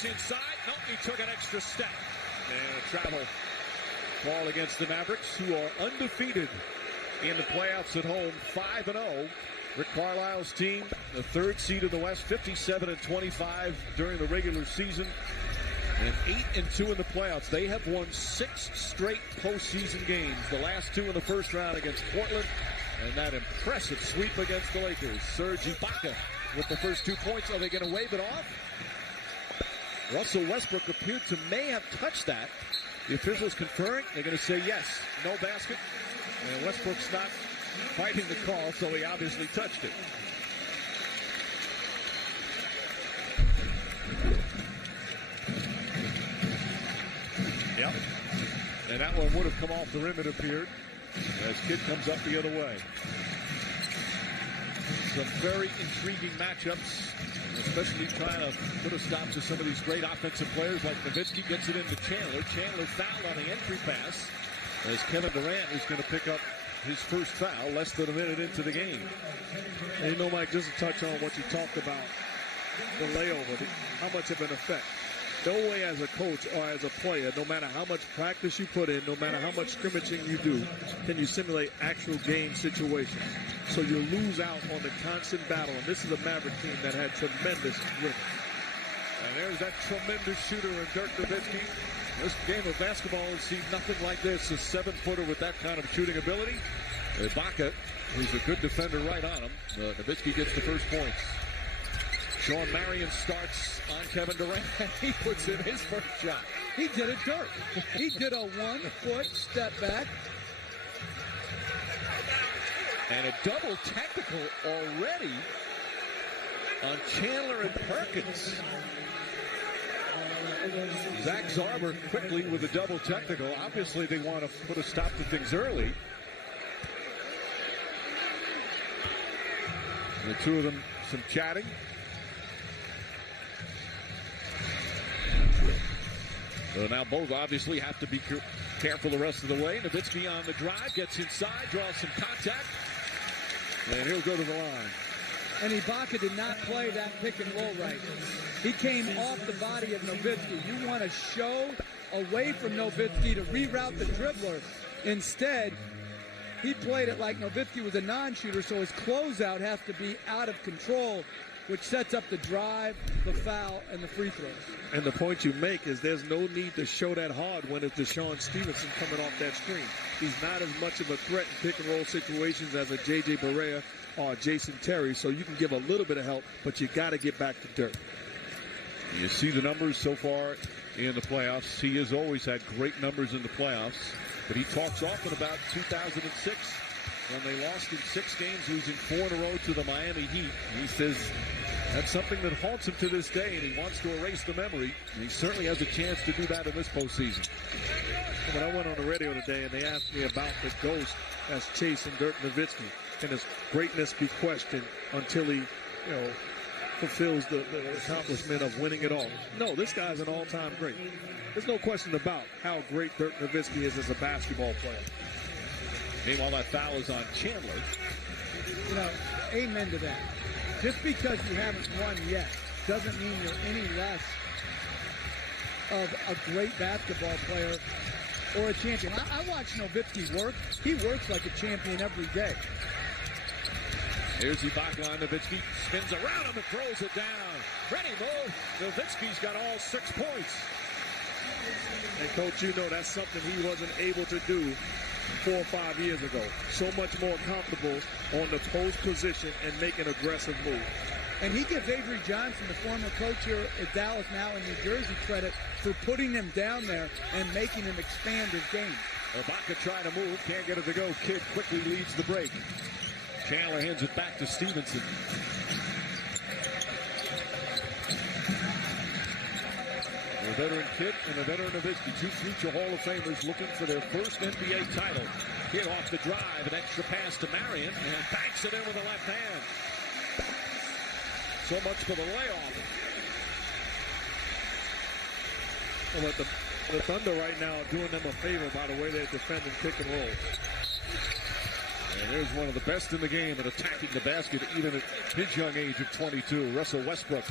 gets inside. Nope, he took an extra step. And a travel ball against the Mavericks, who are undefeated in the playoffs at home, 5-0. Rick Carlisle's team, the third seed in the West, 57-25 during the regular season, and 8-2 in the playoffs. They have won 6 straight postseason games. The last 2 in the first round against Portland, and that impressive sweep against the Lakers. Serge Ibaka with the first 2 points. Are they going to wave it off? Russell Westbrook appeared to may have touched that. The officials conferring. They're going to say yes. No basket. And Westbrook's not fighting the call, so he obviously touched it. Yep. And that one would have come off the rim, it appeared, as Kidd comes up the other way. Some very intriguing matchups, especially trying to put a stop to some of these great offensive players like Nowitzki. Gets it into Chandler. Chandler fouled on the entry pass as Kevin Durant is going to pick up his first foul less than a minute into the game. And you know, Mike, just to touch on what you talked about, the layover, how much of an effect. No way as a coach or as a player, no matter how much practice you put in, no matter how much scrimmaging you do, can you simulate actual game situations. So you lose out on the constant battle. And this is a Maverick team that had tremendous rhythm. And there's that tremendous shooter in Dirk Nowitzki. This game of basketball has seen nothing like this. A 7-footer with that kind of shooting ability. Ibaka, who's a good defender, right on him. Nowitzki gets the first points. Sean Marion starts on Kevin Durant. He puts in his first shot. He did it Dirk. He did a 1-foot step back. And a double technical already on Chandler and Perkins. Zach Zarber quickly with a double technical. Obviously, they want to put a stop to things early. The two of them, some chatting. So now both obviously have to be careful the rest of the way. Nowitzki on the drive, gets inside, draws some contact, and he'll go to the line. And Ibaka did not play that pick and roll right. He came off the body of Nowitzki. You want to show away from Nowitzki to reroute the dribbler. Instead, he played it like Nowitzki was a non-shooter, so his closeout has to be out of control, which sets up the drive, the foul, and the free throws. And the point you make is there's no need to show that hard when it's Deshaun Stevenson coming off that screen. He's not as much of a threat in pick-and-roll situations as a J.J. Barea or Jason Terry, so you can give a little bit of help, but you got to get back to Dirk. You see the numbers so far in the playoffs. He has always had great numbers in the playoffs, but he talks often about 2006 when they lost in 6 games, losing 4 in a row to the Miami Heat. He says that's something that haunts him to this day, and he wants to erase the memory. And he certainly has a chance to do that in this postseason. When I went on the radio today and they asked me about the ghost that's chasing Dirk Nowitzki, can his greatness be questioned until he, fulfills the accomplishment of winning it all? No, this guy's an all-time great. There's no question about how great Dirk Nowitzki is as a basketball player. Meanwhile, that foul is on Chandler. Amen to that. Just because you haven't won yet doesn't mean you're any less of a great basketball player or a champion. I watch Nowitzki work. He works like a champion every day. Here's Ibaka on Nowitzki. Spins around him and throws it down. Ready, move. Nowitzki's got all 6 points. And, Coach, that's something he wasn't able to do 4 or 5 years ago. So much more comfortable on the post position and make an aggressive move. And he gives Avery Johnson, the former coach here at Dallas, now in New Jersey, credit for putting him down there and making him expand his game. Ibaka trying to move, can't get it to go. Kidd quickly leads the break. Chandler hands it back to Stevenson. A veteran Kidd and a veteran Nowitzki, 2 future Hall of Famers looking for their first NBA title. Kidd off the drive, an extra pass to Marion, and banks it in with the left hand. So much for the layoff. Well, the Thunder right now are doing them a favor by the way they're defending pick and roll. And there's one of the best in the game at attacking the basket, even at his young age of 22. Russell Westbrook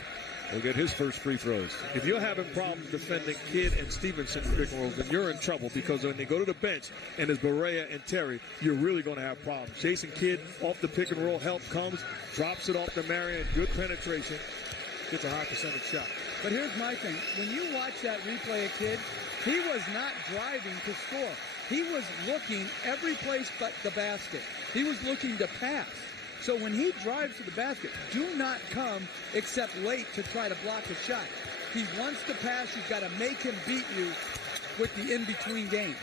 will get his first free throws. If you're having problems defending Kidd and Stevenson pick and rolls, then you're in trouble, because when they go to the bench and it's Barea and Terry, you're really going to have problems. Jason Kidd off the pick and roll, help comes, drops it off to Marion, good penetration, gets a high percentage shot. But here's my thing. When you watch that replay of Kidd, he was not driving to score. He was looking every place but the basket. He was looking to pass. So when he drives to the basket, do not come except late to try to block a shot. He wants to pass. You've got to make him beat you with the in-between games.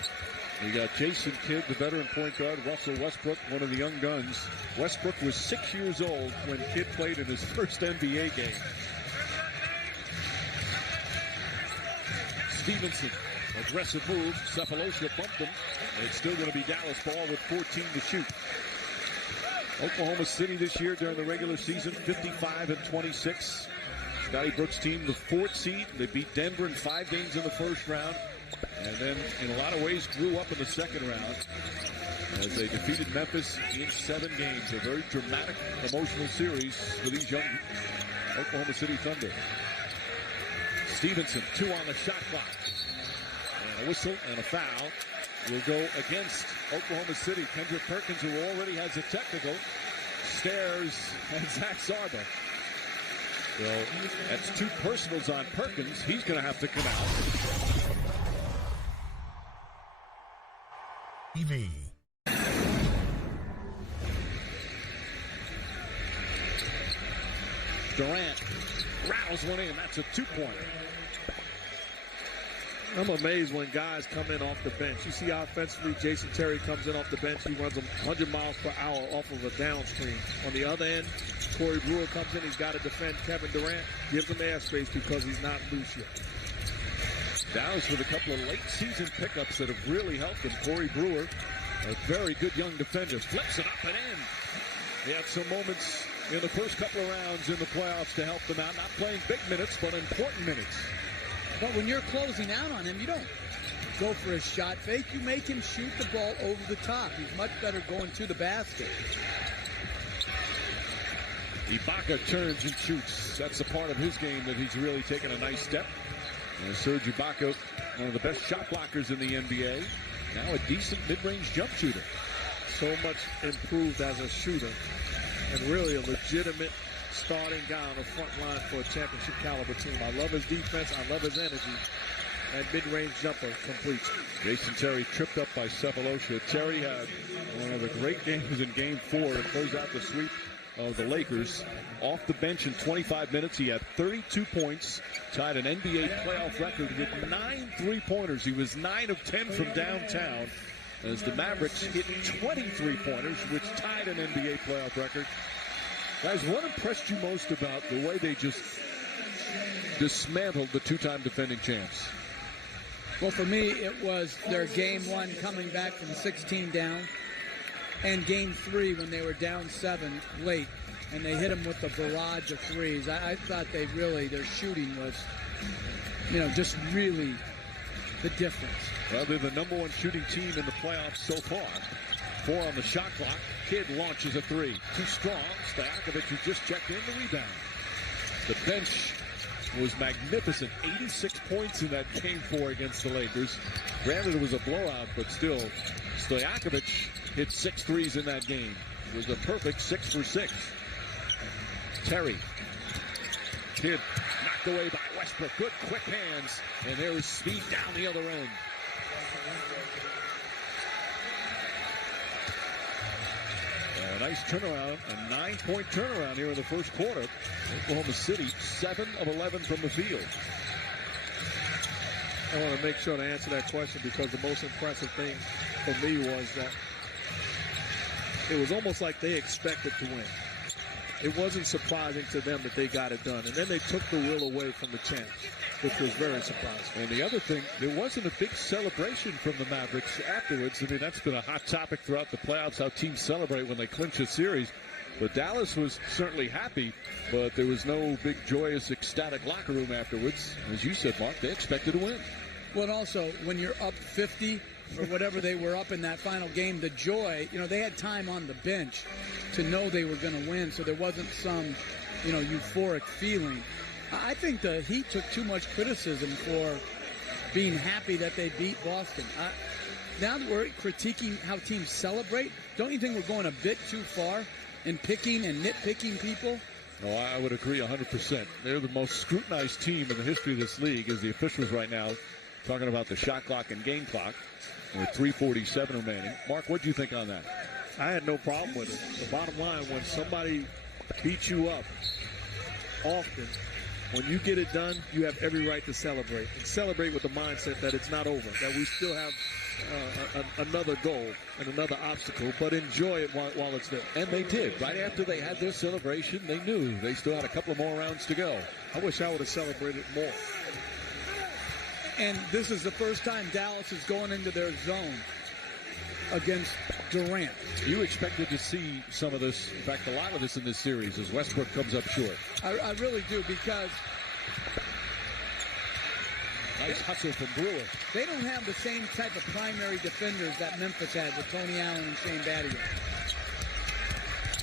You got Jason Kidd, the veteran point guard, Russell Westbrook, one of the young guns. Westbrook was 6 years old when Kidd played in his first NBA game. Stevenson, aggressive move. Cephalosha bumped him. And it's still going to be Dallas ball with 14 to shoot. Oklahoma City this year during the regular season, 55-26. Scotty Brooks' team, the 4th seed. They beat Denver in 5 games in the first round. And then, in a lot of ways, grew up in the second round as they defeated Memphis in 7 games. A very dramatic, emotional series for these young Oklahoma City Thunder. Stevenson, 2 on the shot clock. And a whistle and a foul will go against Oklahoma City. Kendrick Perkins, who already has a technical, stares at Zach Sarba. So that's 2 personals on Perkins. He's going to have to come out. TV. Durant rattles one in. That's a 2-pointer. I'm amazed when guys come in off the bench. You see offensively, Jason Terry comes in off the bench. He runs 100 miles per hour off of a down screen. On the other end, Corey Brewer comes in. He's got to defend Kevin Durant. Gives him airspace because he's not loose yet. Dallas with a couple of late season pickups that have really helped him. Corey Brewer, a very good young defender, flips it up and in. He had some moments in the first couple of rounds in the playoffs to help them out. Not playing big minutes, but important minutes. But when you're closing out on him, you don't go for a shot fake. You make him shoot the ball over the top. He's much better going to the basket. Ibaka turns and shoots. That's the part of his game that he's really taken a nice step. And Serge Ibaka, one of the best shot blockers in the NBA. Now a decent mid-range jump shooter. So much improved as a shooter. And really a legitimate starting guy on the front line for a championship caliber team. I love his defense. I love his energy. And mid-range jumper completes. Jason Terry tripped up by Cephalosha. Terry had one of the great games in Game 4 to close out the sweep of the Lakers. Off the bench in 25 minutes, he had 32 points, tied an NBA playoff record with 9 3-pointers. He was 9 of 10 from downtown as the Mavericks hit 20 3-pointers, which tied an NBA playoff record. Guys, what impressed you most about the way they just dismantled the 2-time defending champs? Well, for me, it was their Game 1 coming back from 16 down, and Game 3 when they were down 7 late, and they hit them with a barrage of threes. I thought they really, their shooting was, just really the difference. Well, they're the #1 shooting team in the playoffs so far. 4 on the shot clock. Kidd launches a 3. Too strong. Stojakovic, who just checked in, the rebound. The bench was magnificent. 86 points in that Game 4 against the Lakers. Granted, it was a blowout, but still, Stojakovic hit 6 threes in that game. It was a perfect 6 for 6. Terry. Kidd knocked away by Westbrook. Good quick hands. And there is speed down the other end. A nice turnaround, a 9-point turnaround here in the first quarter. Oklahoma City, 7 of 11 from the field. I want to make sure to answer that question because the most impressive thing for me was that it was almost like they expected to win. It wasn't surprising to them that they got it done. And then they took the will away from the champs, which was very surprising. And the other thing, there wasn't a big celebration from the Mavericks afterwards. I mean, that's been a hot topic throughout the playoffs, how teams celebrate when they clinch a series. But Dallas was certainly happy, but there was no big, joyous, ecstatic locker room afterwards. As you said, Mark, they expected to win. Well, and also, when you're up 50 or whatever they were up in that final game, the joy, they had time on the bench to know they were going to win, so there wasn't some, euphoric feeling. I think the Heat took too much criticism for being happy that they beat Boston. Now that we're critiquing how teams celebrate, don't you think we're going a bit too far in picking and nitpicking people? Oh, I would agree 100%. They're the most scrutinized team in the history of this league as the officials right now talking about the shot clock and game clock with 3:47 remaining. Mark, what do you think on that? I had no problem with it. The bottom line, when somebody beats you up often, when you get it done, you have every right to celebrate. And celebrate with the mindset that it's not over, that we still have another goal and another obstacle, but enjoy it while it's there. And they did. Right after they had their celebration, they knew they still had a couple more rounds to go. I wish I would have celebrated more. And this is the first time Dallas is going into their zone against Durant. You expected to see some of this, in fact, a lot of this in this series as Westbrook comes up short. I really do, because nice hustle from Brewer. they don't have the same type of primary defenders that Memphis had with Tony Allen and Shane Battier.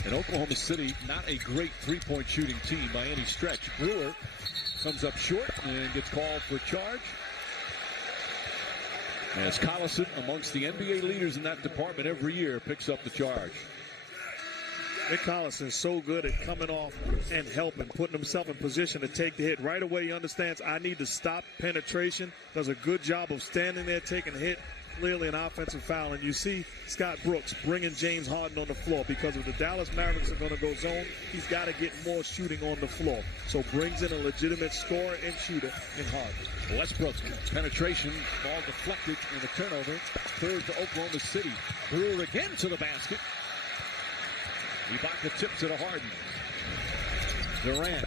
In Oklahoma City, not a great three-point shooting team by any stretch. Brewer comes up short and gets called for charge. As Collison, amongst the NBA leaders in that department every year, picks up the charge. Nick Collison is so good at coming off and helping, putting himself in position to take the hit. Right away, he understands I need to stop penetration. Does a good job of standing there, taking a hit. Clearly an offensive foul. And you see Scott Brooks bringing James Harden on the floor, because if the Dallas Mavericks are going to go zone, he's got to get more shooting on the floor. So brings in a legitimate scorer and shooter in Harden. Westbrook, penetration, ball deflected in the turnover. Third to Oklahoma City. Brewer again to the basket. Ibaka tips it to Harden. Durant,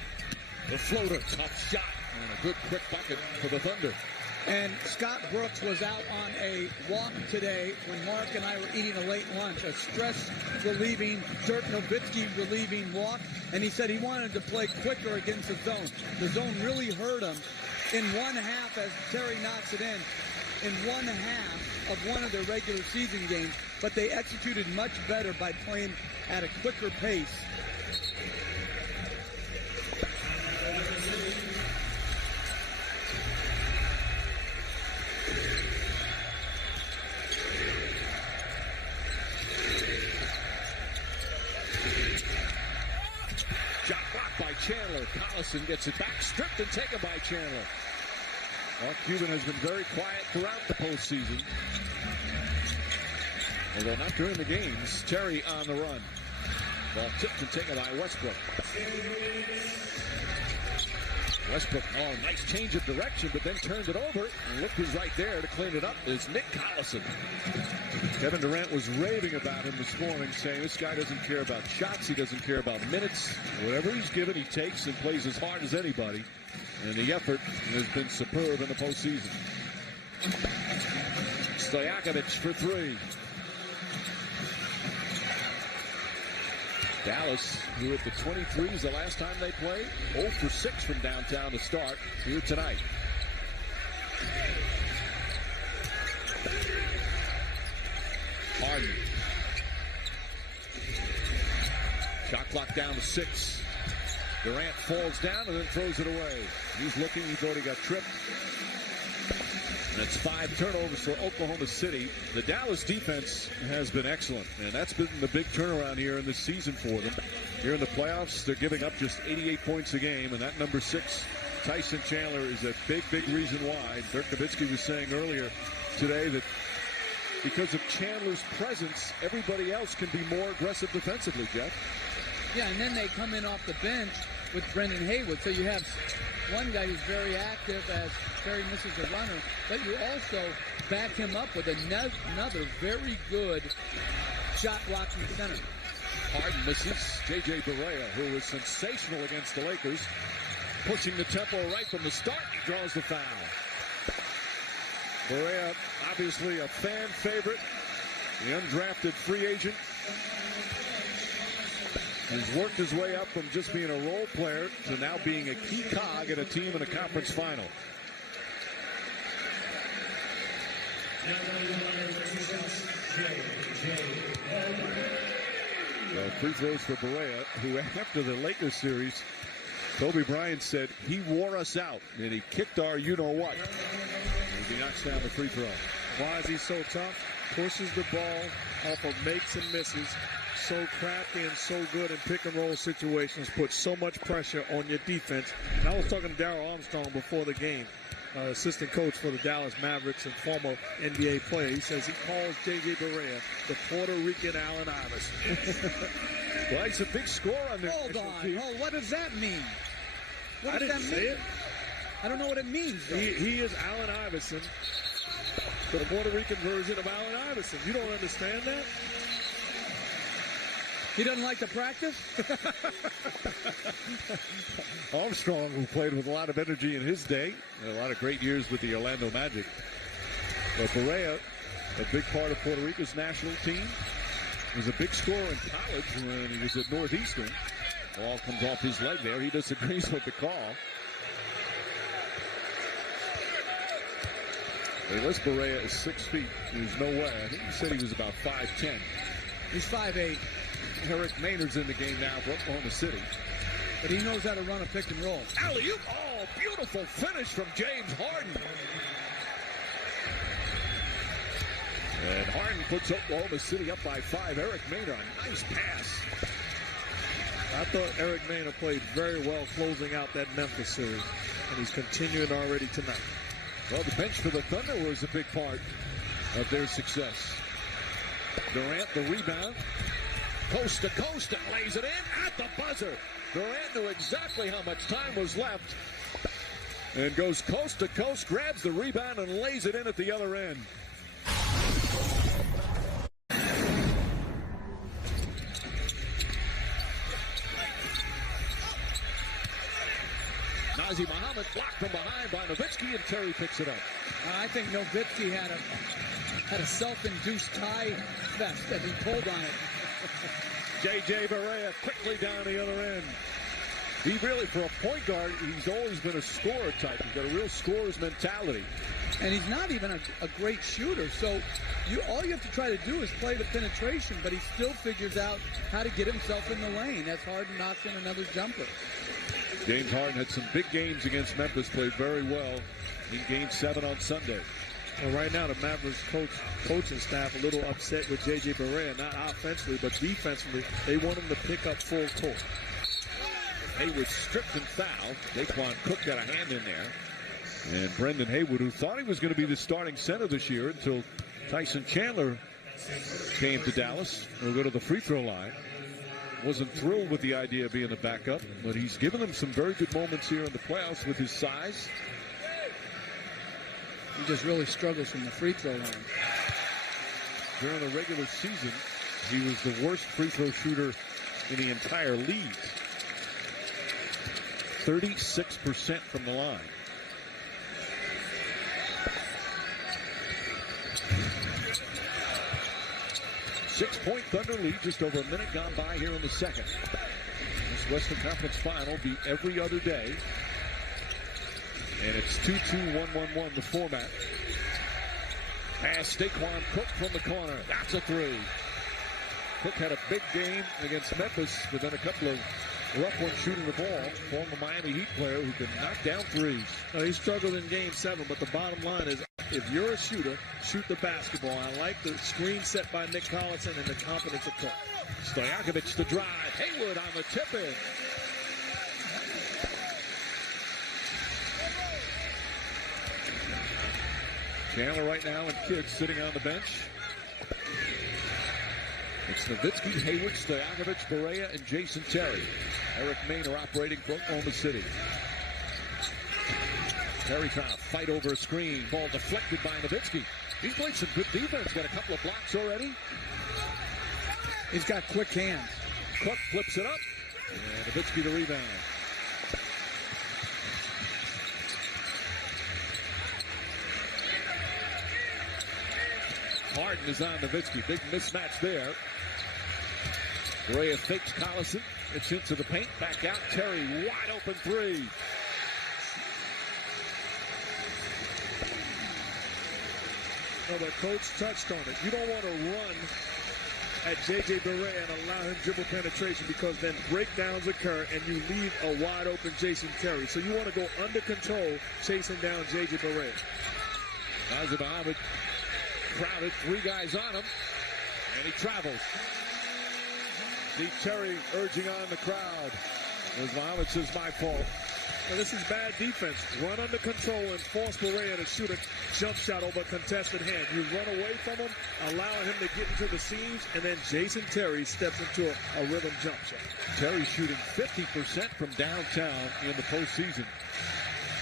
the floater, tough shot, and a good quick bucket for the Thunder. And Scott Brooks was out on a walk today when Mark and I were eating a late lunch, a stress-relieving, Dirk Nowitzki relieving walk, and he said he wanted to play quicker against the zone. The zone really hurt him in one half as Terry knocks it in one half of one of their regular season games, but they executed much better by playing at a quicker pace. Shot blocked by Chandler. Collison gets it back, stripped and taken by Chandler. Mark Cuban has been very quiet throughout the postseason, although not during the games. Terry on the run. Ball tipped and taken by Westbrook. Westbrook, oh, nice change of direction, but then turned it over. And look who's right there to clean it up is Nick Collison. Kevin Durant was raving about him this morning, saying this guy doesn't care about shots, he doesn't care about minutes. Whatever he's given, he takes and plays as hard as anybody. And the effort has been superb in the postseason. Stojakovic for three. Dallas, who at the 23s the last time they played, 0 for 6 from downtown to start here tonight. Harden. Shot clock down to 6. Durant falls down and then throws it away. He's looking, he thought he got tripped. That's 5 turnovers for Oklahoma City. The Dallas defense has been excellent, and that's been the big turnaround here in this season for them. Here in the playoffs, they're giving up just 88 points a game, and that number 6, Tyson Chandler, is a big, big reason why. Dirk Nowitzki was saying earlier today that because of Chandler's presence, everybody else can be more aggressive defensively, Jeff. Yeah, and then they come in off the bench with Brendan Haywood, so you have one guy who's very active as Terry misses a runner, but you also back him up with another very good shot blocking center. Harden misses. J.J. Barea, who was sensational against the Lakers, pushing the tempo right from the start. He draws the foul. Barea, obviously a fan favorite, the undrafted free agent. He's worked his way up from just being a role player to now being a key cog in a team in a conference final. Free throws for Barea, who after the Lakers series Kobe Bryant said he wore us out, and he kicked our you-know-what. As he knocks down the free throw. Why is he so tough? Pushes the ball off of makes and misses. So crafty and so good in pick-and-roll situations. Puts so much pressure on your defense. And I was talking to Darryl Armstrong before the game, assistant coach for the Dallas Mavericks and former NBA player. He says he calls J.J. Barea the Puerto Rican Allen Iverson. Well, he's a big scorer on there. Hold on. Oh, what does that mean? What I does didn't that say mean? it. I don't know what it means, though. He is Allen Iverson, the Puerto Rican version of Allen Iverson. You don't understand that? He doesn't like to practice? Armstrong, who played with a lot of energy in his day, and a lot of great years with the Orlando Magic. But Barea, a big part of Puerto Rico's national team, was a big scorer in college when he was at Northeastern. Ball comes off his leg there. He disagrees with the call. Unless Barea is 6 feet, there's no way. I think he said he was about 5'10". He's 5'8". Eric Maynard's in the game now for Oklahoma City. But he knows how to run a pick and roll. Alley-oop! Oh, beautiful finish from James Harden. And Harden puts Oklahoma City up by 5. Eric Maynard, a nice pass. I thought Eric Maynard played very well closing out that Memphis series, and he's continuing already tonight. Well, the bench for the Thunder was a big part of their success. Durant, the rebound. Coast to coast and lays it in at the buzzer. Durant knew exactly how much time was left. And goes coast to coast, grabs the rebound and lays it in at the other end. Nazir Muhammad blocked from behind by Nowitzki, and Terry picks it up. I think Nowitzki had a self-induced tie vest that he pulled on it. J.J. Barea quickly down the other end. He really, for a point guard, he's always been a scorer type. He's got a real scorer's mentality. And he's not even a great shooter. So all you have to try to do is play the penetration, but he still figures out how to get himself in the lane as Harden knocks in another jumper. James Harden had some big games against Memphis, played very well in Game 7 on Sunday. Well, right now, the Mavericks coaching staff a little upset with J.J. Barea, not offensively, but defensively. They want him to pick up full court. Hayward stripped and fouled. Daquan Cook got a hand in there. And Brendan Haywood, who thought he was going to be the starting center this year until Tyson Chandler came to Dallas, will go to the free throw line. Wasn't thrilled with the idea of being a backup, but he's given them some very good moments here in the playoffs with his size. He just really struggles from the free throw line. During the regular season, he was the worst free throw shooter in the entire league. 36% from the line. Six-point Thunder lead, just over a minute gone by here in the second. This Western Conference Final will be every other day. And it's 2-2-1-1-1, the format. Pass Daquan Cook from the corner. That's a three. Cook had a big game against Memphis, but then a couple of rough ones shooting the ball. Former Miami Heat player who can knock down threes. He struggled in Game 7, but the bottom line is, if you're a shooter, shoot the basketball. I like the screen set by Nick Collison and the confidence of Cook. Stojakovic the drive. Haywood on the tip-in. Chandler right now and Kidd sitting on the bench. It's Nowitzki, Hayward, Stojakovic, Barea, and Jason Terry. Eric Maynard operating for Oklahoma City. Terry trying to fight over a screen. Ball deflected by Nowitzki. He's played some good defense. Got a couple of blocks already. He's got quick hands. Cook flips it up. And Nowitzki the rebound. Harden is on Nowitzki. Big mismatch there. Barea fakes Collison. It's into the paint. Back out. Terry wide open three. Well, the coach touched on it. You don't want to run at J.J. Barea and allow him dribble penetration, because then breakdowns occur and you leave a wide open Jason Terry. So you want to go under control, chasing down J.J. Barea. Nazir Muhammad crowded, 3 guys on him, and he travels. Steve Terry urging on the crowd. As Muhammad says, my fault. Well, this is bad defense. Run under control and force Barea to shoot a jump shot over a contested hand. You run away from him, allowing him to get into the seams, and then Jason Terry steps into a rhythm jump shot. Terry shooting 50% from downtown in the postseason.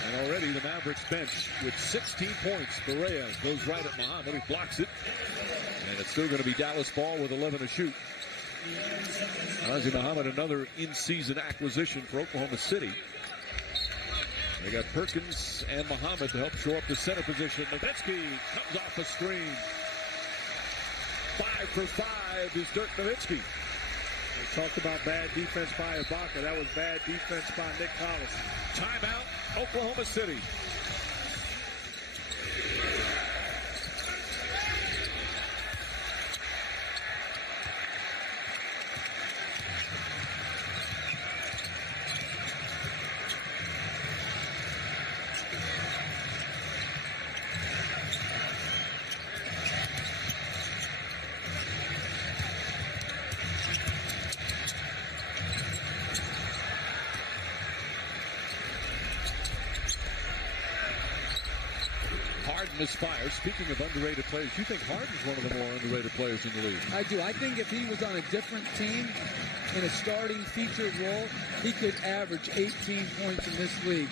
And already the Mavericks bench with 16 points. Barea goes right at Muhammad. He blocks it. And it's still going to be Dallas ball with 11 to shoot. Nazir Muhammad, another in-season acquisition for Oklahoma City. They got Perkins and Muhammad to help shore up the center position. Nowitzki comes off a screen. 5 for 5 is Dirk Nowitzki. We talked about bad defense by Ibaka. That was bad defense by Nick Collins. Timeout, Oklahoma City. Aspire. Speaking of underrated players, you think Harden's one of the more underrated players in the league? I do. I think if he was on a different team in a starting featured role, he could average 18 points in this league.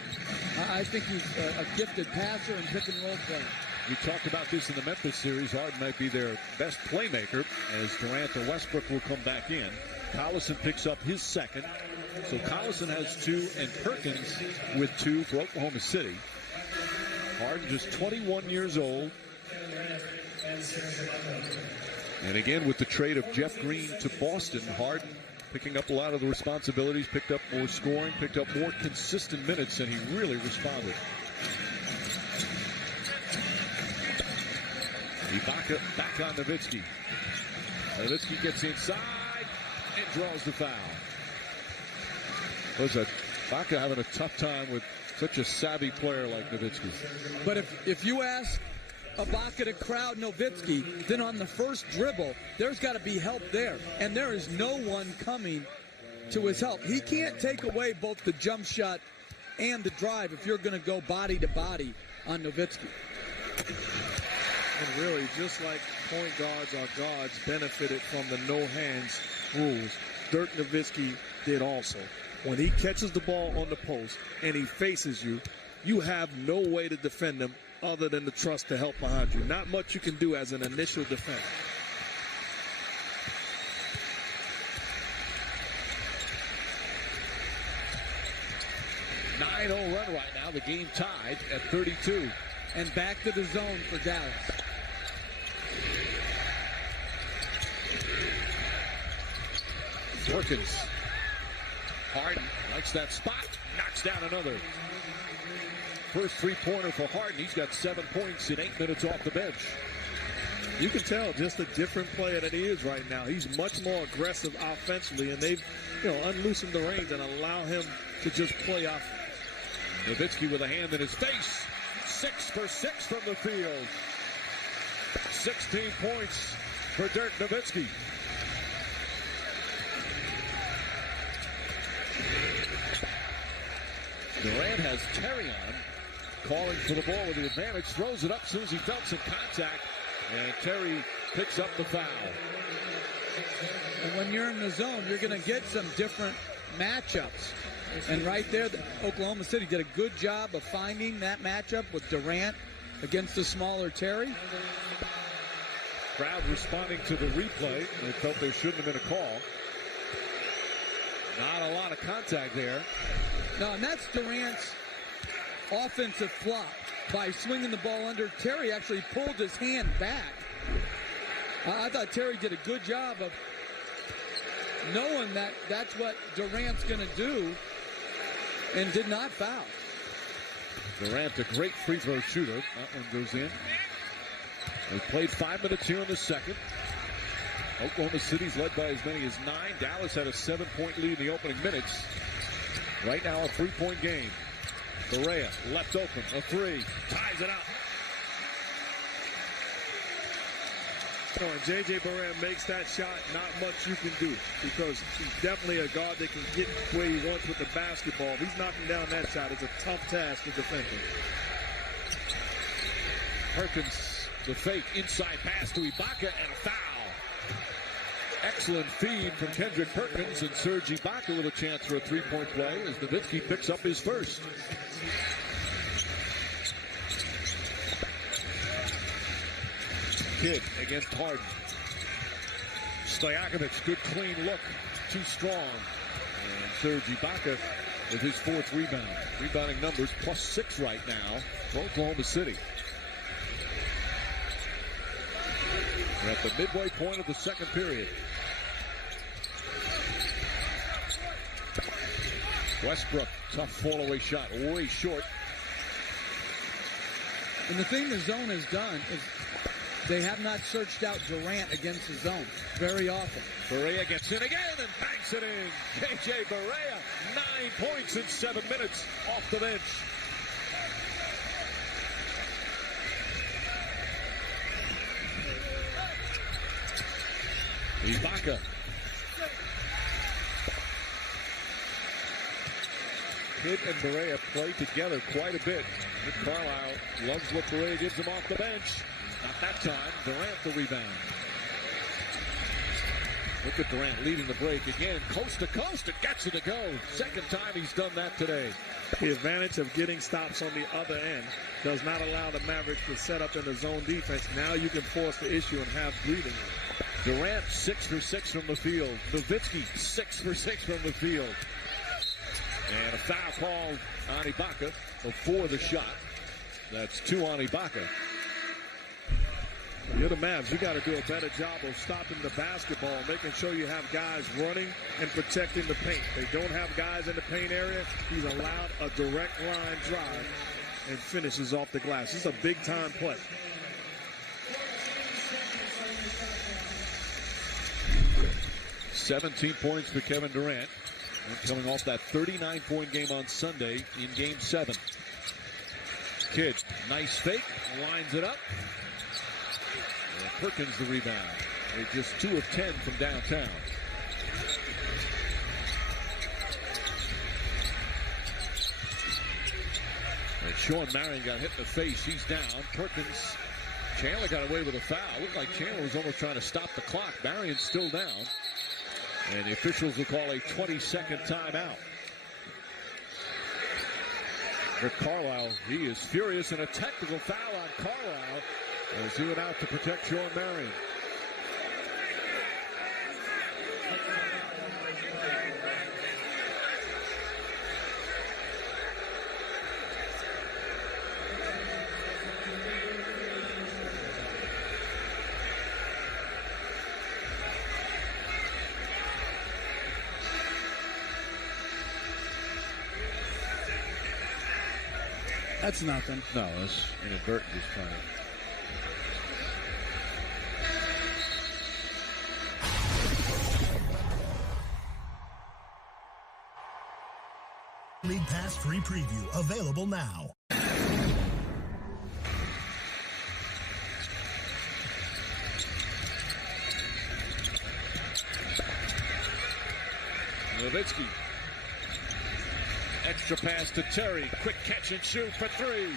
I think he's a gifted passer and pick and roll player. We talked about this in the Memphis series. Harden might be their best playmaker as Durant or Westbrook will come back in. Collison picks up his second. So Collison has 2 and Perkins with 2 for Oklahoma City. Harden just 21 years old. And again, with the trade of Jeff Green to Boston, Harden picking up a lot of the responsibilities, picked up more scoring, picked up more consistent minutes, and he really responded. Ibaka back on Nowitzki. Nowitzki gets inside and draws the foul. Was that Ibaka having a tough time with such a savvy player like Nowitzki? But if you ask Ibaka to crowd Nowitzki, then on the first dribble, there's got to be help there. And there is no one coming to his help. He can't take away both the jump shot and the drive if you're going to go body to body on Nowitzki. And really, just like point guards or guards benefited from the no hands rules, Dirk Nowitzki did also. When he catches the ball on the post and he faces you, you have no way to defend him other than to trust the help behind you. Not much you can do as an initial defense. Nine 9-0 run right now. The game tied at 32. And back to the zone for Dallas. Perkins. Harden likes that spot. Knocks down another. First three-pointer for Harden. He's got 7 points in 8 minutes off the bench. You can tell just a different player that he is right now. He's much more aggressive offensively, and they've, unloosened the reins and allow him to just play off. Nowitzki with a hand in his face. 6 for 6 from the field. 16 points for Dirk Nowitzki. Durant has Terry on him, calling for the ball with the advantage, throws it up as soon as he felt some contact, and Terry picks up the foul. And when you're in the zone, you're going to get some different matchups. And right there, Oklahoma City did a good job of finding that matchup with Durant against the smaller Terry. Crowd responding to the replay. They felt there shouldn't have been a call. Not a lot of contact there. No, and that's Durant's offensive flop by swinging the ball under. Terry actually pulled his hand back. I thought Terry did a good job of knowing that that's what Durant's going to do and did not foul. Durant, a great free throw shooter. That one goes in. They played 5 minutes here in the second. Oklahoma City's led by as many as 9. Dallas had a 7-point lead in the opening minutes. Right now, a 3-point game. Barea left open, a 3, ties it up. So when J.J. Barea makes that shot, not much you can do, because he's definitely a guard that can get where he wants with the basketball. If he's knocking down that shot, it's a tough task to defend him. Perkins, the fake, inside pass to Ibaka, and a foul. Excellent feed from Kendrick Perkins, and Serge Ibaka with a chance for a 3-point play as Nowitzki picks up his first. Kidd against Harden. Stojakovic, good clean look, too strong. And Serge Ibaka with his 4th rebound. Rebounding numbers +6 right now for Oklahoma City. We're at the midway point of the second period. Westbrook, tough fall-away shot, way short. And the thing the zone has done is they have not searched out Durant against the zone very often. Barea gets in again and banks it in. J.J. Barea, 9 points in 7 minutes off the bench. Ibaka. Kidd and Barea play together quite a bit. Rick Carlisle loves what Barea gives him off the bench. Not that time. Durant the rebound. Look at Durant leading the break again. Coast to coast. It gets it to go. Second time he's done that today. The advantage of getting stops on the other end does not allow the Mavericks to set up in the zone defense. Now you can force the issue and have breathing. Durant 6 for 6 from the field. Nowitzki 6 for 6 from the field. And a foul called on Ibaka before the shot. That's 2 on Ibaka. You're the Mavs. You got to do a better job of stopping the basketball, making sure you have guys running and protecting the paint. They don't have guys in the paint area. He's allowed a direct line drive and finishes off the glass. This is a big-time play. $17 points for Kevin Durant. And coming off that 39-point game on Sunday in Game 7. Kidd, nice fake, lines it up. And Perkins the rebound. They're just 2 of 10 from downtown. And Sean Marion got hit in the face. He's down. Perkins, Chandler got away with a foul. Looked like Chandler was almost trying to stop the clock. Marion's still down. And the officials will call a 20-second timeout. Rick Carlisle, he is furious, and a technical foul on Carlisle as he went out to protect Sean Marion. That's nothing. No, that's inadvertent. Just trying to. League Pass free preview available now. Nowitzki. Extra pass to Terry. Quick catch and shoot for 3.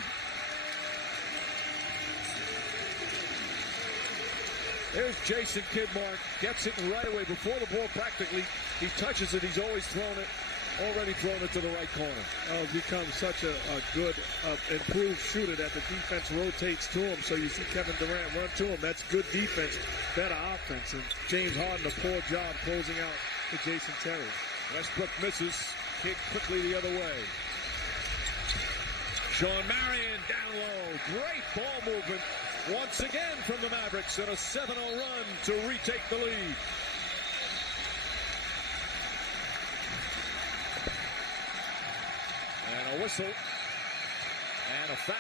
There's Jason Kidmark. Gets it right away before the ball practically. He touches it. He's always already thrown it to the right corner. Oh, becomes such a good, improved shooter that the defense rotates to him. So you see Kevin Durant run to him. That's good defense, better offense. And James Harden, a poor job closing out to Jason Terry. Westbrook misses. Kick quickly the other way. Sean Marion down low. Great ball movement once again from the Mavericks and a 7-0 run to retake the lead. And a whistle and a foul.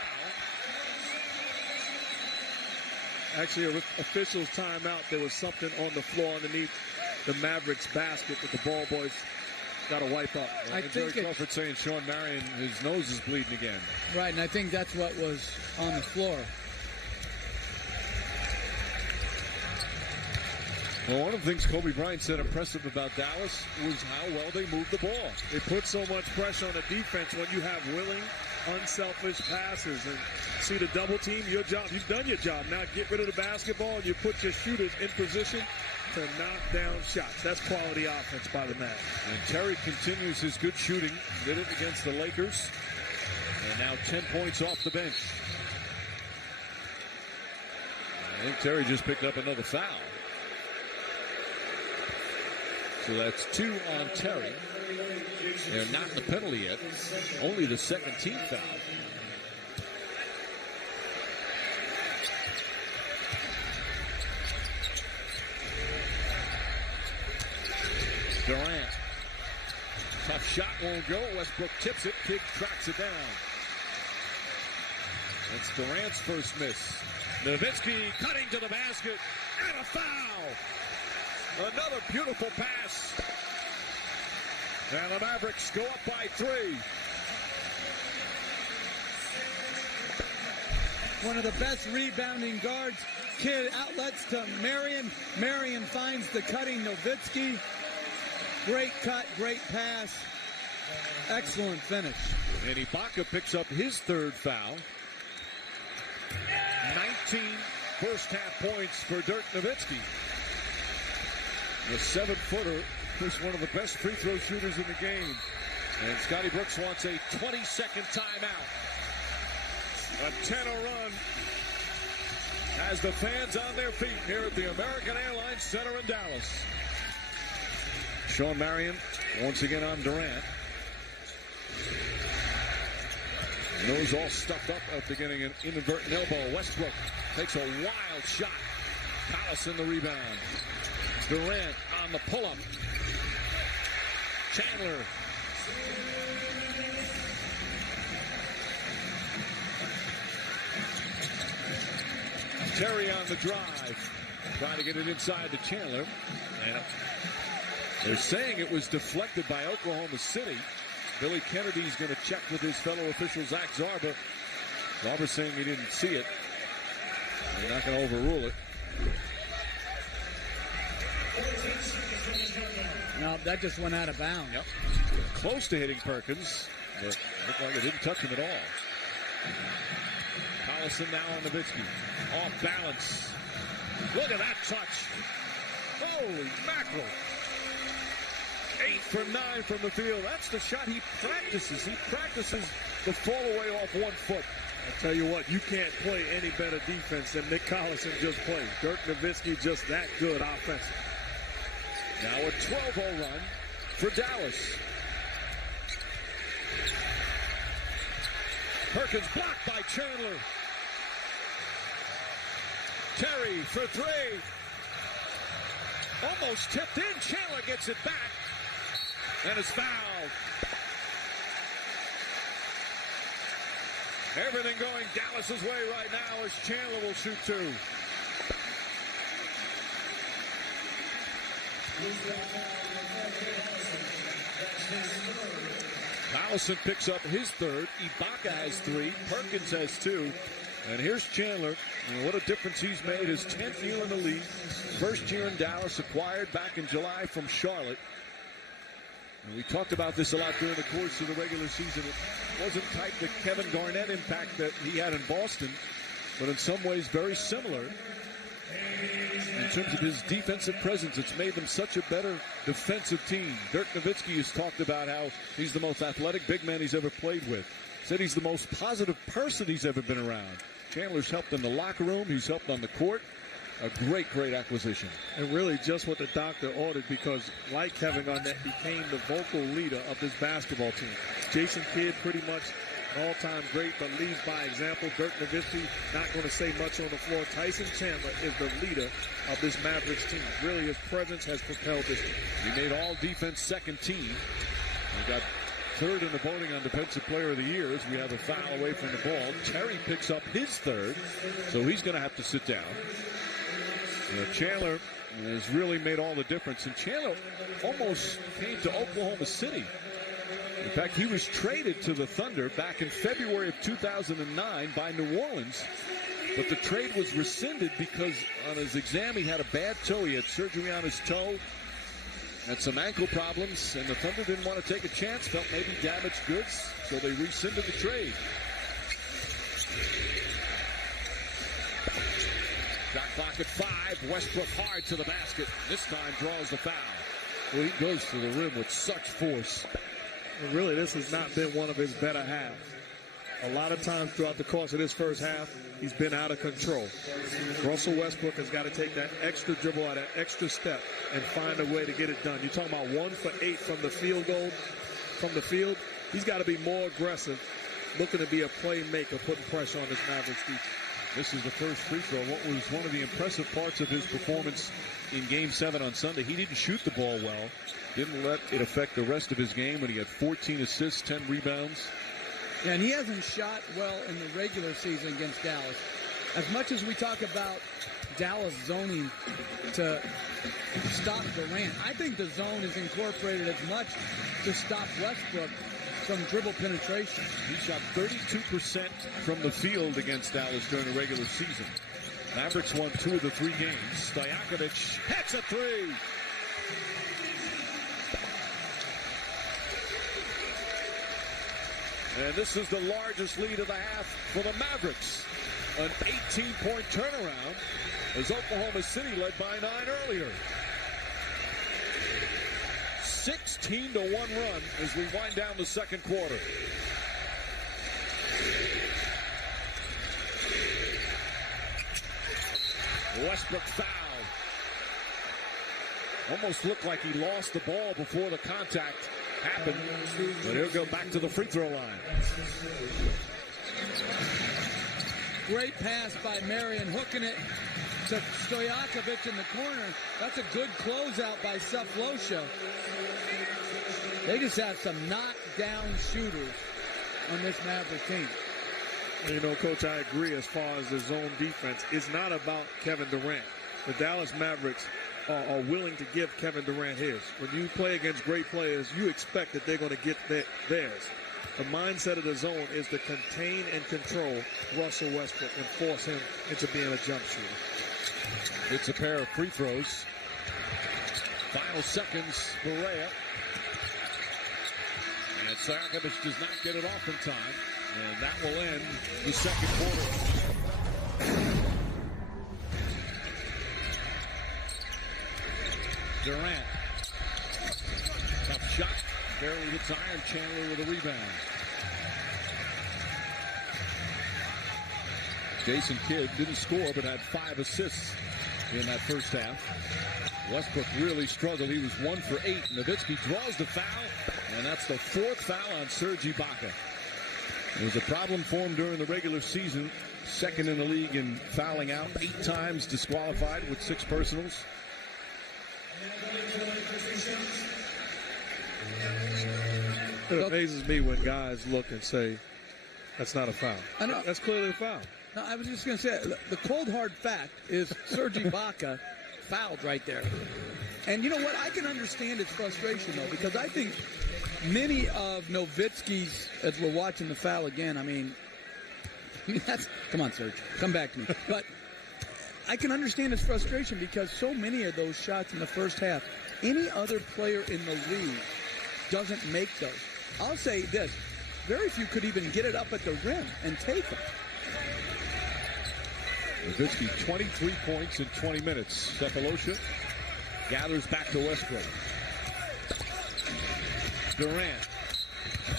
Actually, a official's timeout. There was something on the floor underneath the Mavericks basket that the ball boys got to wipe up. I think Jerry Crawford saying Sean Marion, his nose is bleeding again. Right, and I think that's what was on the floor. Well, one of the things Kobe Bryant said impressive about Dallas was how well they moved the ball. They put so much pressure on the defense when you have willing, unselfish passes. And see the double team, your job, you've done your job. Now get rid of the basketball and you put your shooters in position to knock down shots. That's quality offense by the Mavs. And Terry continues his good shooting. Did it against the Lakers. And now 10 points off the bench. I think Terry just picked up another foul. So that's 2 on Terry. They're not in the penalty yet. Only the second team foul. Durant. Tough shot won't go. Westbrook tips it. Kidd tracks it down. That's Durant's first miss. Nowitzki cutting to the basket. And a foul. Another beautiful pass. And the Mavericks go up by 3. One of the best rebounding guards. Kidd outlets to Marion. Marion finds the cutting Nowitzki. Great cut, great pass. Excellent finish. And Ibaka picks up his 3rd foul. 19 first half points for Dirk Nowitzki. The 7-footer is one of the best free throw shooters in the game. And Scotty Brooks wants a 20-second timeout. A 10-0 run has the fans on their feet here at the American Airlines Center in Dallas. Sean Marion once again on Durant. Nose all stuffed up after getting an inadvertent elbow. Westbrook takes a wild shot. Collison the rebound. Durant on the pull-up. Chandler. Terry on the drive. Trying to get it inside to Chandler. And they're saying it was deflected by Oklahoma City. Billy Kennedy's going to check with his fellow official, Zach Zarba. Zarba's saying he didn't see it. They're not going to overrule it. No, that just went out of bounds. Yep. Close to hitting Perkins, but looked like it didn't touch him at all. Collison now on Nowitzki. Off balance. Look at that touch. Holy mackerel. 8 for 9 from the field. That's the shot he practices. He practices the fall away off 1 foot. I tell you what, you can't play any better defense than Nick Collison just played. Dirk Nowitzki just that good offensive. Now a 12-0 run for Dallas. Perkins blocked by Chandler. Terry for 3. Almost tipped in. Chandler gets it back. And is fouled. Everything going Dallas's way right now as Chandler will shoot 2. Collison picks up his 3rd. Ibaka has 3. Perkins has 2. And here's Chandler. And what a difference he's made. His 10th year in the league. First year in Dallas, acquired back in July from Charlotte. And we talked about this a lot during the course of the regular season. It wasn't type the Kevin Garnett impact that he had in Boston, but in some ways very similar. In terms of his defensive presence, it's made them such a better defensive team. Dirk Nowitzki has talked about how he's the most athletic big man he's ever played with. Said he's the most positive person he's ever been around. Chandler's helped in the locker room. He's helped on the court. A great, great acquisition. And really just what the doctor ordered, because like Kevin Garnett, became the vocal leader of this basketball team. Jason Kidd pretty much all-time great, but leads by example. Dirk Nowitzki not going to say much on the floor. Tyson Chandler is the leader of this Mavericks team. Really, his presence has propelled this team. He made all defense second team. He got third in the voting on Defensive Player of the Year as we have a foul away from the ball. Terry picks up his third, so he's going to have to sit down. Chandler has really made all the difference, and Chandler almost came to Oklahoma City. In fact, he was traded to the Thunder back in February of 2009 by New Orleans, but the trade was rescinded because on his exam he had a bad toe. He had surgery on his toe, had some ankle problems, and the Thunder didn't want to take a chance, felt maybe damaged goods, so they rescinded the trade. Shot clock at 5. Westbrook hard to the basket. This time draws the foul. Well, he goes to the rim with such force. And really, this has not been one of his better halves. A lot of times throughout the course of this first half, he's been out of control. Russell Westbrook has got to take that extra dribble out, that extra step, and find a way to get it done. You're talking about 1 for 8 from the field goal. From the field, he's got to be more aggressive, looking to be a playmaker, putting pressure on this Mavericks defense. This is the first free throw. What was one of the impressive parts of his performance in Game 7 on Sunday, he didn't shoot the ball well. Didn't let it affect the rest of his game when he had 14 assists, 10 rebounds. Yeah, and he hasn't shot well in the regular season against Dallas. As much as we talk about Dallas zoning to stop Durant, I think the zone is incorporated as much to stop Westbrook from dribble penetration. He shot 32% from the field against Dallas during the regular season. Mavericks won 2 of the 3 games. Stojakovic hits a 3. And this is the largest lead of the half for the Mavericks. An 18-point turnaround as Oklahoma City led by 9 earlier. 16-1 run as we wind down the second quarter. Westbrook fouled. Almost looked like he lost the ball before the contact happened, but he'll go back to the free throw line. Great pass by Marion, hooking it to Stojakovic in the corner. That's a good closeout by Cephalosha. They just have some knockdown shooters on this Mavericks team. You know, Coach, I agree as far as the zone defense. It's not about Kevin Durant. The Dallas Mavericks are willing to give Kevin Durant his. When you play against great players, you expect that they're going to get theirs. The mindset of the zone is to contain and control Russell Westbrook and force him into being a jump shooter. It's a pair of free throws. Final seconds, Barea. And Stojakovic does not get it off in time. And that will end the second quarter. Durant. Tough shot. Barely hits iron. Chandler with a rebound. Jason Kidd didn't score but had 5 assists in that first half. Westbrook really struggled. He was 1 for 8. Nowitzki draws the foul, and that's the 4th foul on Serge Ibaka. It was a problem for him during the regular season. 2nd in the league in fouling out. 8 times disqualified with 6 personals. It amazes me when guys look and say, that's not a foul. I know. That's clearly a foul. No, I was just going to say, the cold hard fact is Serge Ibaka fouled right there. And you know what? I can understand his frustration, though, because I think many of Nowitzki's, as we're watching the foul again, I mean, that's, come on, Serge, come back to me. But I can understand his frustration because so many of those shots in the first half, any other player in the league doesn't make those. I'll say this, very few could even get it up at the rim and take them. Nowitzki, 23 points in 20 minutes. Cephalosha gathers back to Westbrook. Durant,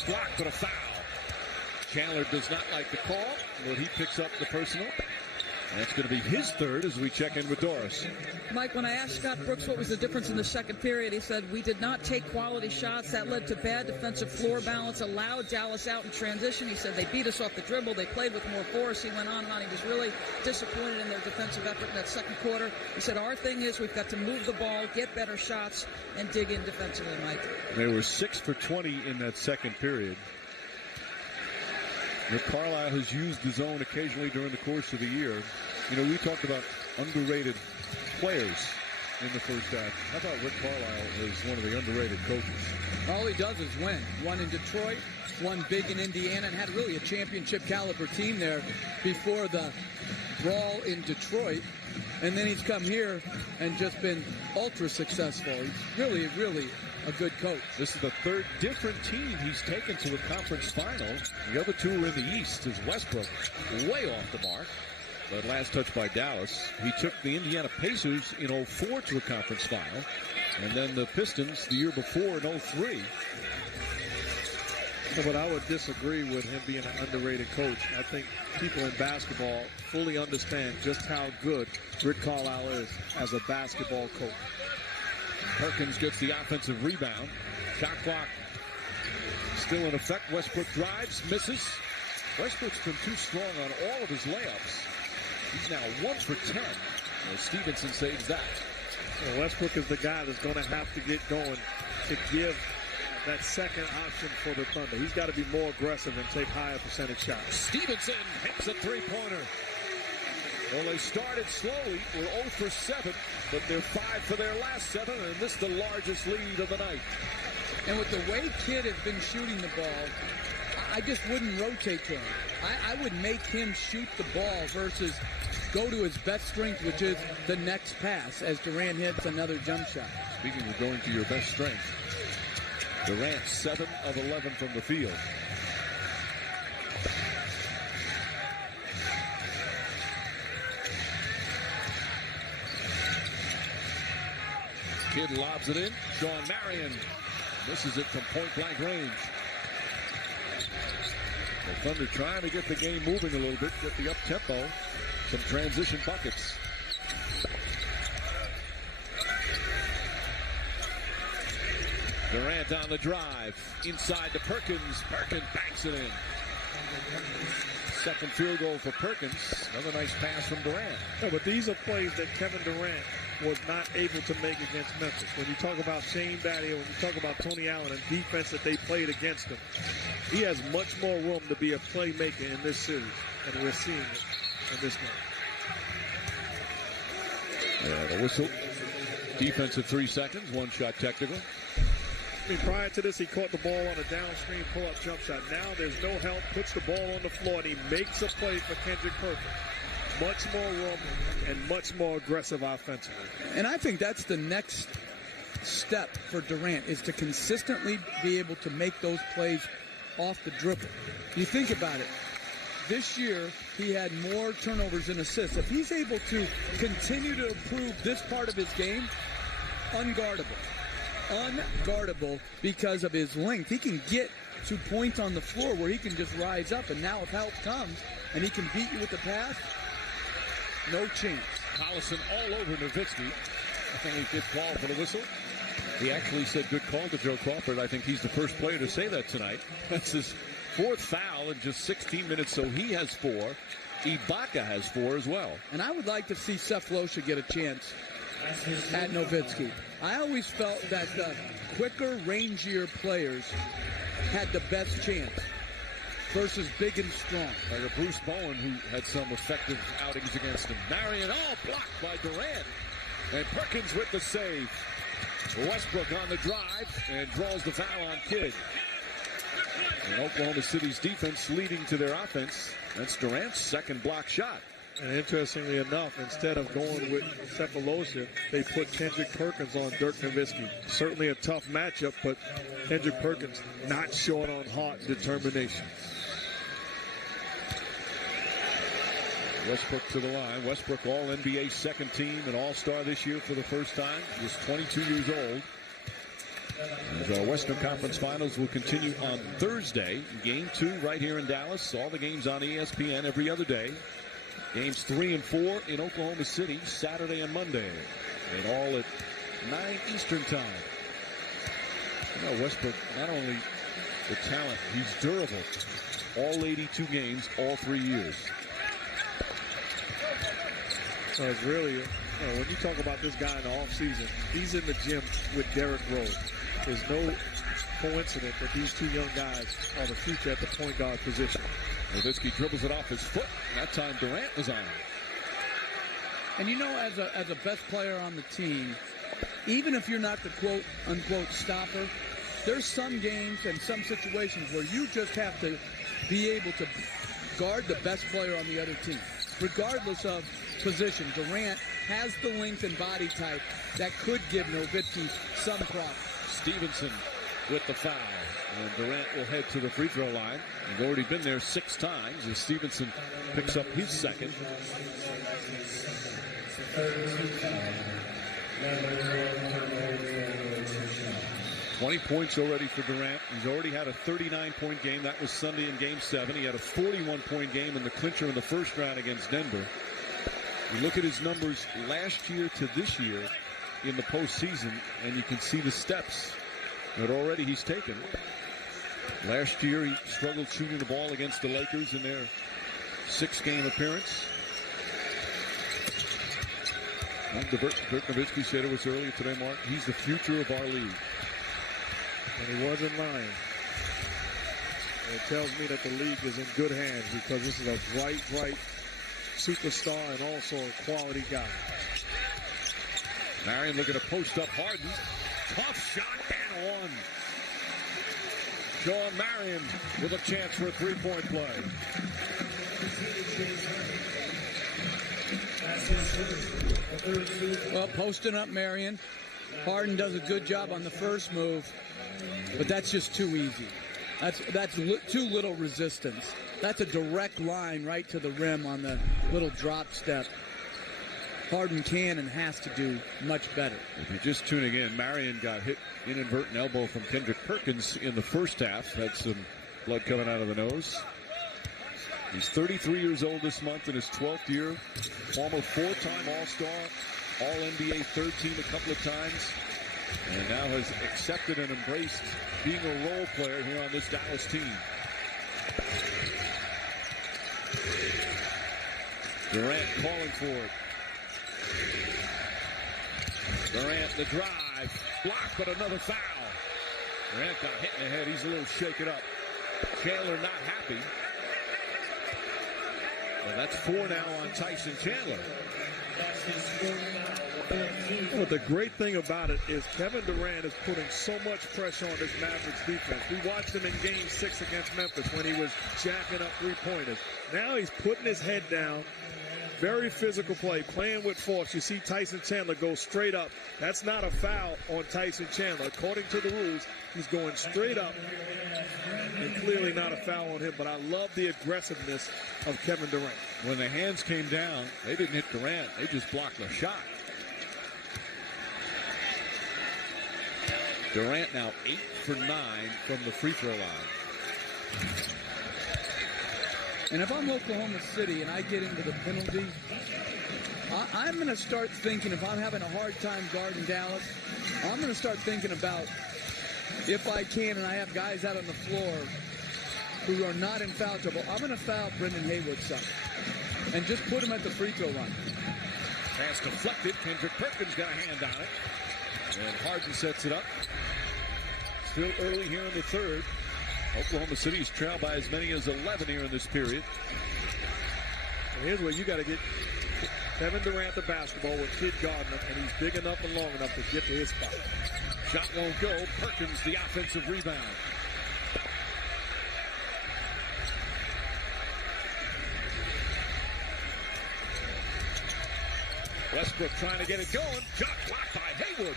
blocked but a foul. Chandler does not like the call, but he picks up the personal. That's going to be his third as we check in with Doris. Mike, when I asked Scott Brooks what was the difference in the second period, he said, we did not take quality shots. That led to bad defensive floor balance, allowed Dallas out in transition. He said they beat us off the dribble. They played with more force. He went on and on. He was really disappointed in their defensive effort in that second quarter. He said, our thing is we've got to move the ball, get better shots, and dig in defensively, Mike. They were 6 for 20 in that second period. Rick Carlisle has used the zone occasionally during the course of the year. You know, we talked about underrated players in the first half. How about Rick Carlisle as one of the underrated coaches? All he does is win. Won in Detroit, won big in Indiana, and had really a championship caliber team there before the brawl in Detroit. And then he's come here and just been ultra successful. He's really, really a good coach. This is the third different team he's taken to a conference final. The other two are in the East, as Westbrook way off the mark. But last touch by Dallas. He took the Indiana Pacers in 04 to a conference final. And then the Pistons the year before in 03. But I would disagree with him being an underrated coach. I think people in basketball fully understand just how good Rick Carlisle is as a basketball coach. Perkins gets the offensive rebound. Shot clock still in effect. Westbrook drives, misses. Westbrook's been too strong on all of his layups. He's now 1 for 10. Well, Stevenson saves that. Well, Westbrook is the guy that's going to have to get going to give that second option for the Thunder. He's got to be more aggressive and take higher percentage shots. Stevenson hits a three-pointer. Well, they started slowly. We're 0 for 7, but they're 5 for their last 7, and this is the largest lead of the night. And with the way Kidd has been shooting the ball, I just wouldn't rotate to him. I would make him shoot the ball versus go to his best strength, which is the next pass, as Durant hits another jump shot. Speaking of going to your best strength, Durant 7 of 11 from the field. Kidd lobs it in. Sean Marion misses it from point-blank range. The Thunder trying to get the game moving a little bit, get the up-tempo, some transition buckets. Durant on the drive, inside to Perkins. Perkins banks it in. Second field goal for Perkins. Another nice pass from Durant. Yeah, but these are plays that Kevin Durant was not able to make against Memphis. When you talk about Shane Battier, when you talk about Tony Allen and defense that they played against him, he has much more room to be a playmaker in this series, and we're seeing it in this game. Yeah, the whistle. Defensive 3 seconds, 1 shot technical. I mean, prior to this, he caught the ball on a downstream pull-up jump shot. Now there's no help, puts the ball on the floor, and he makes a play for Kendrick Perkins. Much more room and much more aggressive offensively. And I think that's the next step for Durant, is to consistently be able to make those plays off the dribble. You think about it. This year, he had more turnovers and assists. If he's able to continue to improve this part of his game, unguardable because of his length. He can get to points on the floor where he can just rise up, and now if help comes and he can beat you with the pass, no chance. Collison all over Nowitzki. I think he gets called for the whistle. He actually said good call to Joe Crawford. I think he's the first player to say that tonight. That's his 4th foul in just 16 minutes, so he has 4. Ibaka has 4 as well. And I would like to see Seth Losha get a chance at Nowitzki. I always felt that the quicker, rangier players had the best chance versus big and strong. Like a Bruce Bowen, who had some effective outings against him. Marion, blocked by Durant. And Perkins with the save. Westbrook on the drive and draws the foul on Kidd. And Oklahoma City's defense leading to their offense. That's Durant's second block shot. And interestingly enough, instead of going with Sefolosha, they put Kendrick Perkins on Dirk Nowitzki. Certainly a tough matchup, but Kendrick Perkins not short on heart and determination. Westbrook to the line. Westbrook all-NBA second team and all-star this year for the first time. Just 22 years old. As our Western Conference Finals will continue on Thursday. Game 2 right here in Dallas. All the games on ESPN every other day. Games 3 and 4 in Oklahoma City, Saturday and Monday. And all at 9 Eastern time. You know, Westbrook, not only the talent, he's durable. All 82 games, all 3 years. So it's really, when you talk about this guy in the offseason, he's in the gym with Derrick Rose. There's no coincidence that these two young guys are the future at the point guard position. Nowitzki dribbles it off his foot. That time Durant was on him. And you know, as a best player on the team, even if you're not the quote-unquote stopper, there's some games and some situations where you just have to be able to guard the best player on the other team, regardless of position. Durant has the length and body type that could give Nowitzki some problem. Stevenson with the foul. And Durant will head to the free throw line. He's already been there 6 times as Stevenson picks up his second. $20 points already for Durant. He's already had a 39-point game. That was Sunday in Game 7. He had a 41-point game in the clincher in the first round against Denver. You look at his numbers last year to this year in the postseason, and you can see the steps that already he's taken. Last year, he struggled shooting the ball against the Lakers in their 6-game appearance. Dirk Nowitzki said it was earlier today, Mark. He's the future of our league. And he wasn't lying. And it tells me that the league is in good hands because this is a bright superstar and also a quality guy. Marion looking to post up Harden. Tough shot and one. Sean Marion with a chance for a 3-point play. Well, posting up Marion. Harden does a good job on the first move, but that's just too easy. That's too little resistance. That's a direct line right to the rim on the little drop step. Harden can and has to do much better. If you're just tuning in, Marion got hit inadvertent elbow from Kendrick Perkins in the first half. Had some blood coming out of the nose. He's 33 years old this month in his 12th year. Former 4-time All-Star, All-NBA third team a couple of times. And now has accepted and embraced being a role player here on this Dallas team. Durant calling for it. Durant the drive. Blocked, but another foul. Durant got hit in the head. He's a little shaken up. Chandler not happy. Well, that's 4 now on Tyson Chandler. Well, the great thing about it is Kevin Durant is putting so much pressure on this Mavericks defense. We watched him in Game 6 against Memphis when he was jacking up 3-pointers. Now he's putting his head down. Very physical play, playing with force. You see Tyson Chandler go straight up. That's not a foul on Tyson Chandler. According to the rules, he's going straight up. And clearly not a foul on him, but I love the aggressiveness of Kevin Durant. When the hands came down, they didn't hit Durant. They just blocked the shot. Durant now 8 for 9 from the free throw line. And if I'm Oklahoma City and I get into the penalty, I'm going to start thinking, if I'm having a hard time guarding Dallas, I'm going to start thinking about, if I can and I have guys out on the floor who are not in foul trouble, I'm going to foul Brendan Haywood's son and just put him at the free throw line. Pass deflected. Kendrick Perkins got a hand on it. And Harden sets it up. Still early here in the third. Oklahoma City is trailed by as many as 11 here in this period. And here's where you got to get Kevin Durant the basketball with Kid Gardner, and he's big enough and long enough to get to his spot. Shot won't go. Perkins the offensive rebound. Westbrook trying to get it going. Shot blocked by Haywood.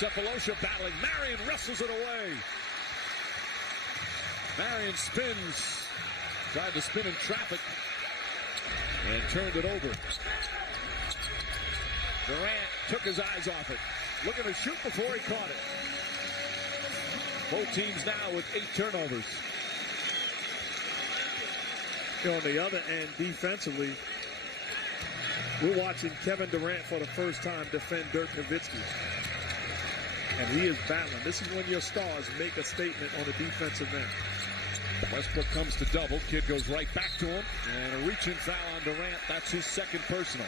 Cephalosha battling. Marion wrestles it away. Marion spins. Tried to spin in traffic. And turned it over. Durant took his eyes off it. Looking to shoot before he caught it. Both teams now with 8 turnovers. On the other end, defensively, we're watching Kevin Durant for the first time defend Dirk Nowitzki. And he is battling. This is when your stars make a statement on the defensive end. Westbrook comes to double. Kidd goes right back to him. And a reach-in foul on Durant. That's his second personal.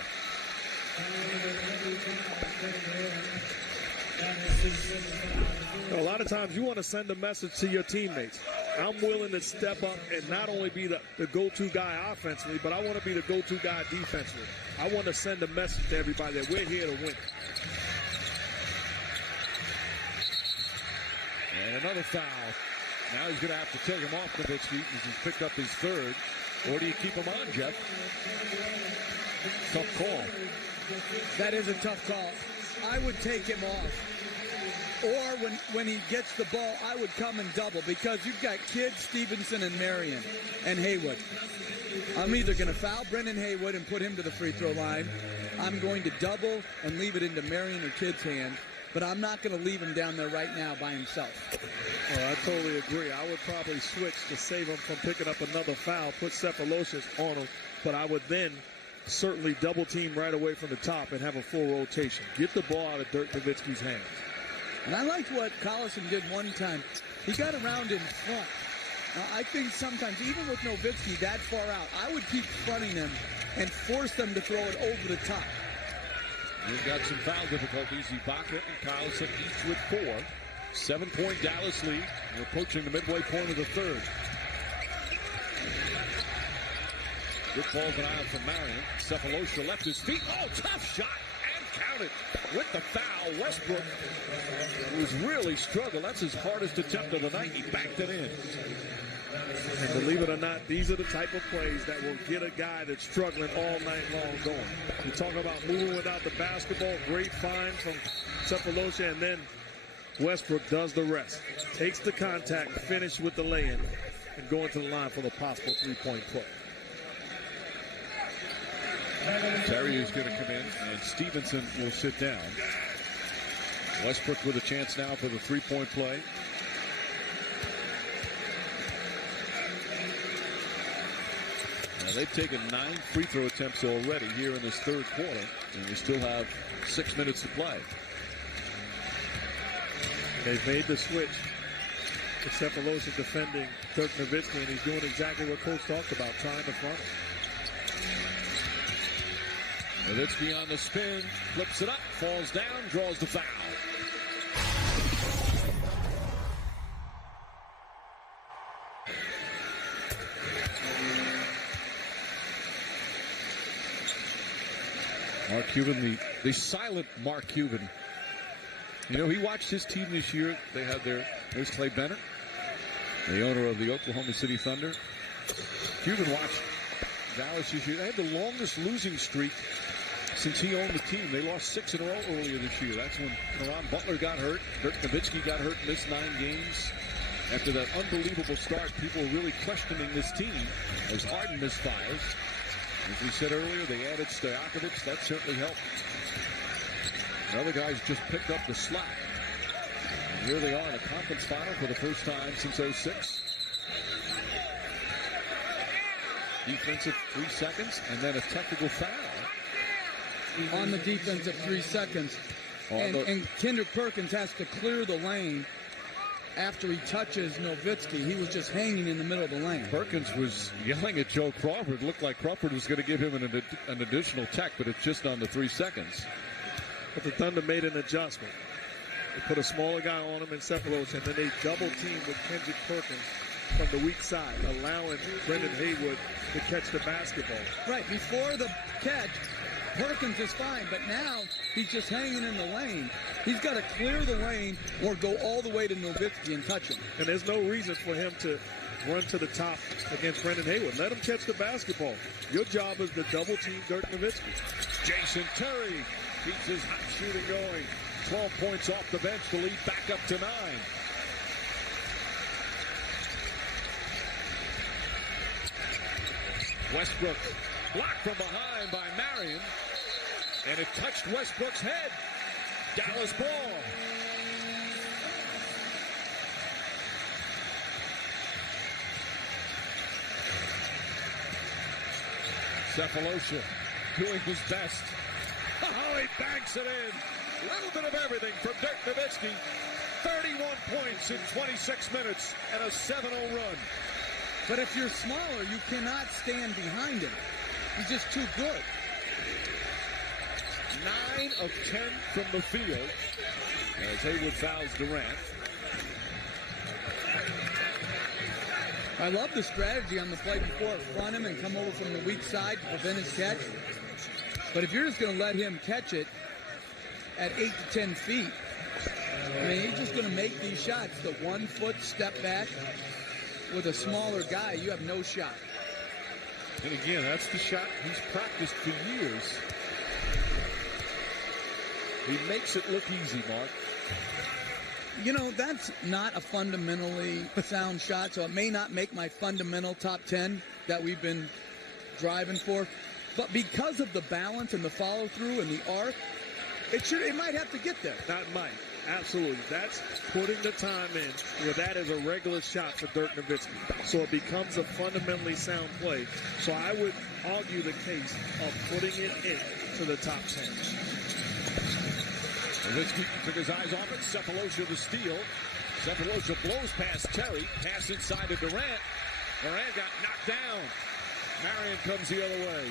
A lot of times you want to send a message to your teammates. I'm willing to step up and not only be the go-to guy offensively, but I want to be the go-to guy defensively. I want to send a message to everybody that we're here to win. And another foul. Now he's going to have to take him off Nowitzki as he's picked up his third. Or do you keep him on, Jeff? Tough call. That is a tough call. I would take him off. Or when he gets the ball, I would come and double because you've got Kidd, Stevenson, and Marion, and Haywood. I'm either going to foul Brendan Haywood and put him to the free throw line. I'm going to double and leave it into Marion or Kidd's hand. But I'm not going to leave him down there right now by himself. Oh, I totally agree. I would probably switch to save him from picking up another foul, put Cephaloshes on him, but I would then certainly double team right away from the top and have a full rotation. Get the ball out of Dirk Nowitzki's hands. And I liked what Collison did one time. He got around in front. I think sometimes, even with Nowitzki that far out, I would keep fronting them and force them to throw it over the top. We've got some foul difficulties. Ibaka and Collison each with 4. 7-point Dallas lead. We're approaching the midway point of the third. Good ball going out from Marion. Cephalosha left his feet. Oh, tough shot. And counted with the foul. Westbrook, who's really struggled. That's his hardest attempt of the night. He backed it in. And believe it or not, these are the type of plays that will get a guy that's struggling all night long going. You talk about moving without the basketball, great find from Cephalosha, and then Westbrook does the rest. Takes the contact, finish with the lay-in, and going to the line for the possible three-point play. Terry is going to come in, and Stevenson will sit down. Westbrook with a chance now for the three-point play. Now they've taken 9 free throw attempts already here in this third quarter, and we still have 6 minutes to play. They've made the switch. Cephalosha defending Dirk Nowitzki, and he's doing exactly what Coach talked about, trying to front. Nowitzki on the spin, flips it up, falls down, draws the foul. Mark Cuban, the silent Mark Cuban. You know, he watched his team this year. They had there's Clay Bennett, the owner of the Oklahoma City Thunder. Cuban watched Dallas this year. They had the longest losing streak since he owned the team. They lost 6 in a row earlier this year. That's when Caron Butler got hurt. Dirk Nowitzki got hurt and missed 9 games. After that unbelievable start, people were really questioning this team as Harden misfires. As we said earlier, they added Stojakovic. That certainly helped. The other guys just picked up the slack. And here they are in a conference final for the first time since 06. Defensive 3 seconds, and then a technical foul. On the defensive 3 seconds. And Kendrick Perkins has to clear the lane after he touches Nowitzki. He was just hanging in the middle of the lane. Perkins was yelling at Joe Crawford. Looked like Crawford was going to give him an additional tech, but it's just on the 3 seconds. But the Thunder made an adjustment. They put a smaller guy on him in Cephalosha, and then they double team with Kendrick Perkins from the weak side, allowing Brendan Haywood to catch the basketball. Right, before the catch, Perkins is fine, but now he's just hanging in the lane. He's got to clear the lane or go all the way to Nowitzki and touch him. And there's no reason for him to run to the top against Brendan Haywood. Let him catch the basketball. Your job is to double team Dirk Nowitzki. Jason Terry keeps his hot shooting going. 12 points off the bench to lead back up to 9. Westbrook blocked from behind by Marion, and it touched Westbrook's head. Dallas ball. Cephalosha doing his best. Oh, he banks it in. A little bit of everything from Dirk Nowitzki. 31 points in 26 minutes and a 7-0 run. But if you're smaller, you cannot stand behind him. He's just too good. 9 of 10 from the field as Haywood fouls Durant. I love the strategy on the play before, front him and come over from the weak side to prevent his catch. But if you're just going to let him catch it at 8 to 10 feet, I mean, he's just going to make these shots. The 1 foot step back with a smaller guy, you have no shot. And again, that's the shot he's practiced for years. He makes it look easy, Mark. You know, that's not a fundamentally sound shot, so it may not make my fundamental top 10 that we've been driving for. But because of the balance and the follow-through and the arc, it might have to get there. Not might. Absolutely. That's putting the time in where that is a regular shot for Dirk Nowitzki. So it becomes a fundamentally sound play. So I would argue the case of putting it in to the top 10. Nowitzki took his eyes off it. Cephalosha the steal. Cephalosha blows past Terry. Pass inside to Durant. Durant got knocked down. Marion comes the other way.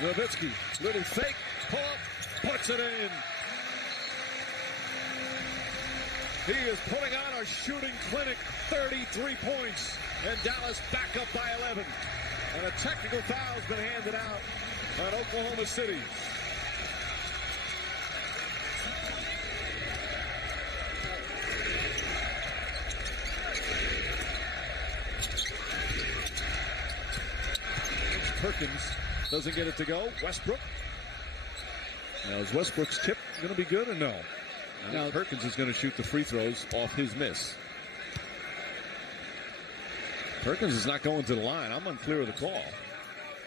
Nowitzki, little fake, pull up, puts it in. He is putting on a shooting clinic, 33 points, and Dallas back up by 11. And a technical foul has been handed out on Oklahoma City. Perkins doesn't get it to go. Westbrook. Now is Westbrook's tip going to be good or no? Now Perkins is going to shoot the free throws off his miss. Perkins is not going to the line. I'm unclear of the call.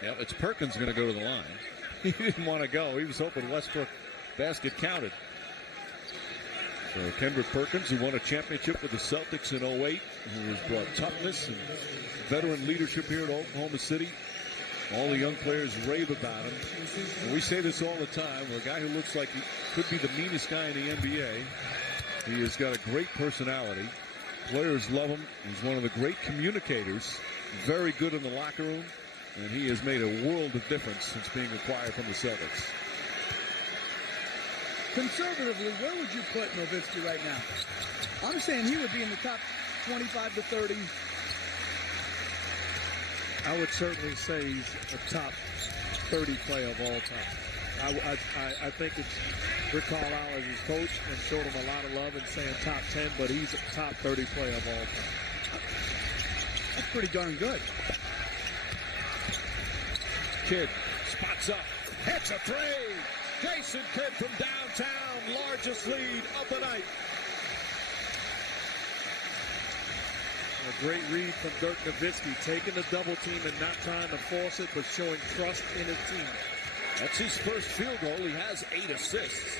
Yep, it's Perkins going to go to the line. He didn't want to go. He was hoping Westbrook basket counted. So Kendrick Perkins, who won a championship with the Celtics in 08, who has brought toughness and veteran leadership here at Oklahoma City. All the young players rave about him. And we say this all the time. A guy who looks like he could be the meanest guy in the NBA. He has got a great personality. Players love him. He's one of the great communicators. Very good in the locker room. And he has made a world of difference since being acquired from the Celtics. Conservatively, where would you put Nowitzki right now? I'm saying he would be in the top 25 to 30. I would certainly say he's a top 30 player of all time. I think it's Rick Carlisle as his coach and showed him a lot of love and saying top 10, but he's a top 30 player of all time. That's pretty darn good. Kidd spots up, hits a three. Jason Kidd from downtown, largest lead of the night. A great read from Dirk Nowitzki, taking the double team and not trying to force it, but showing trust in his team. That's his first field goal. He has 8 assists.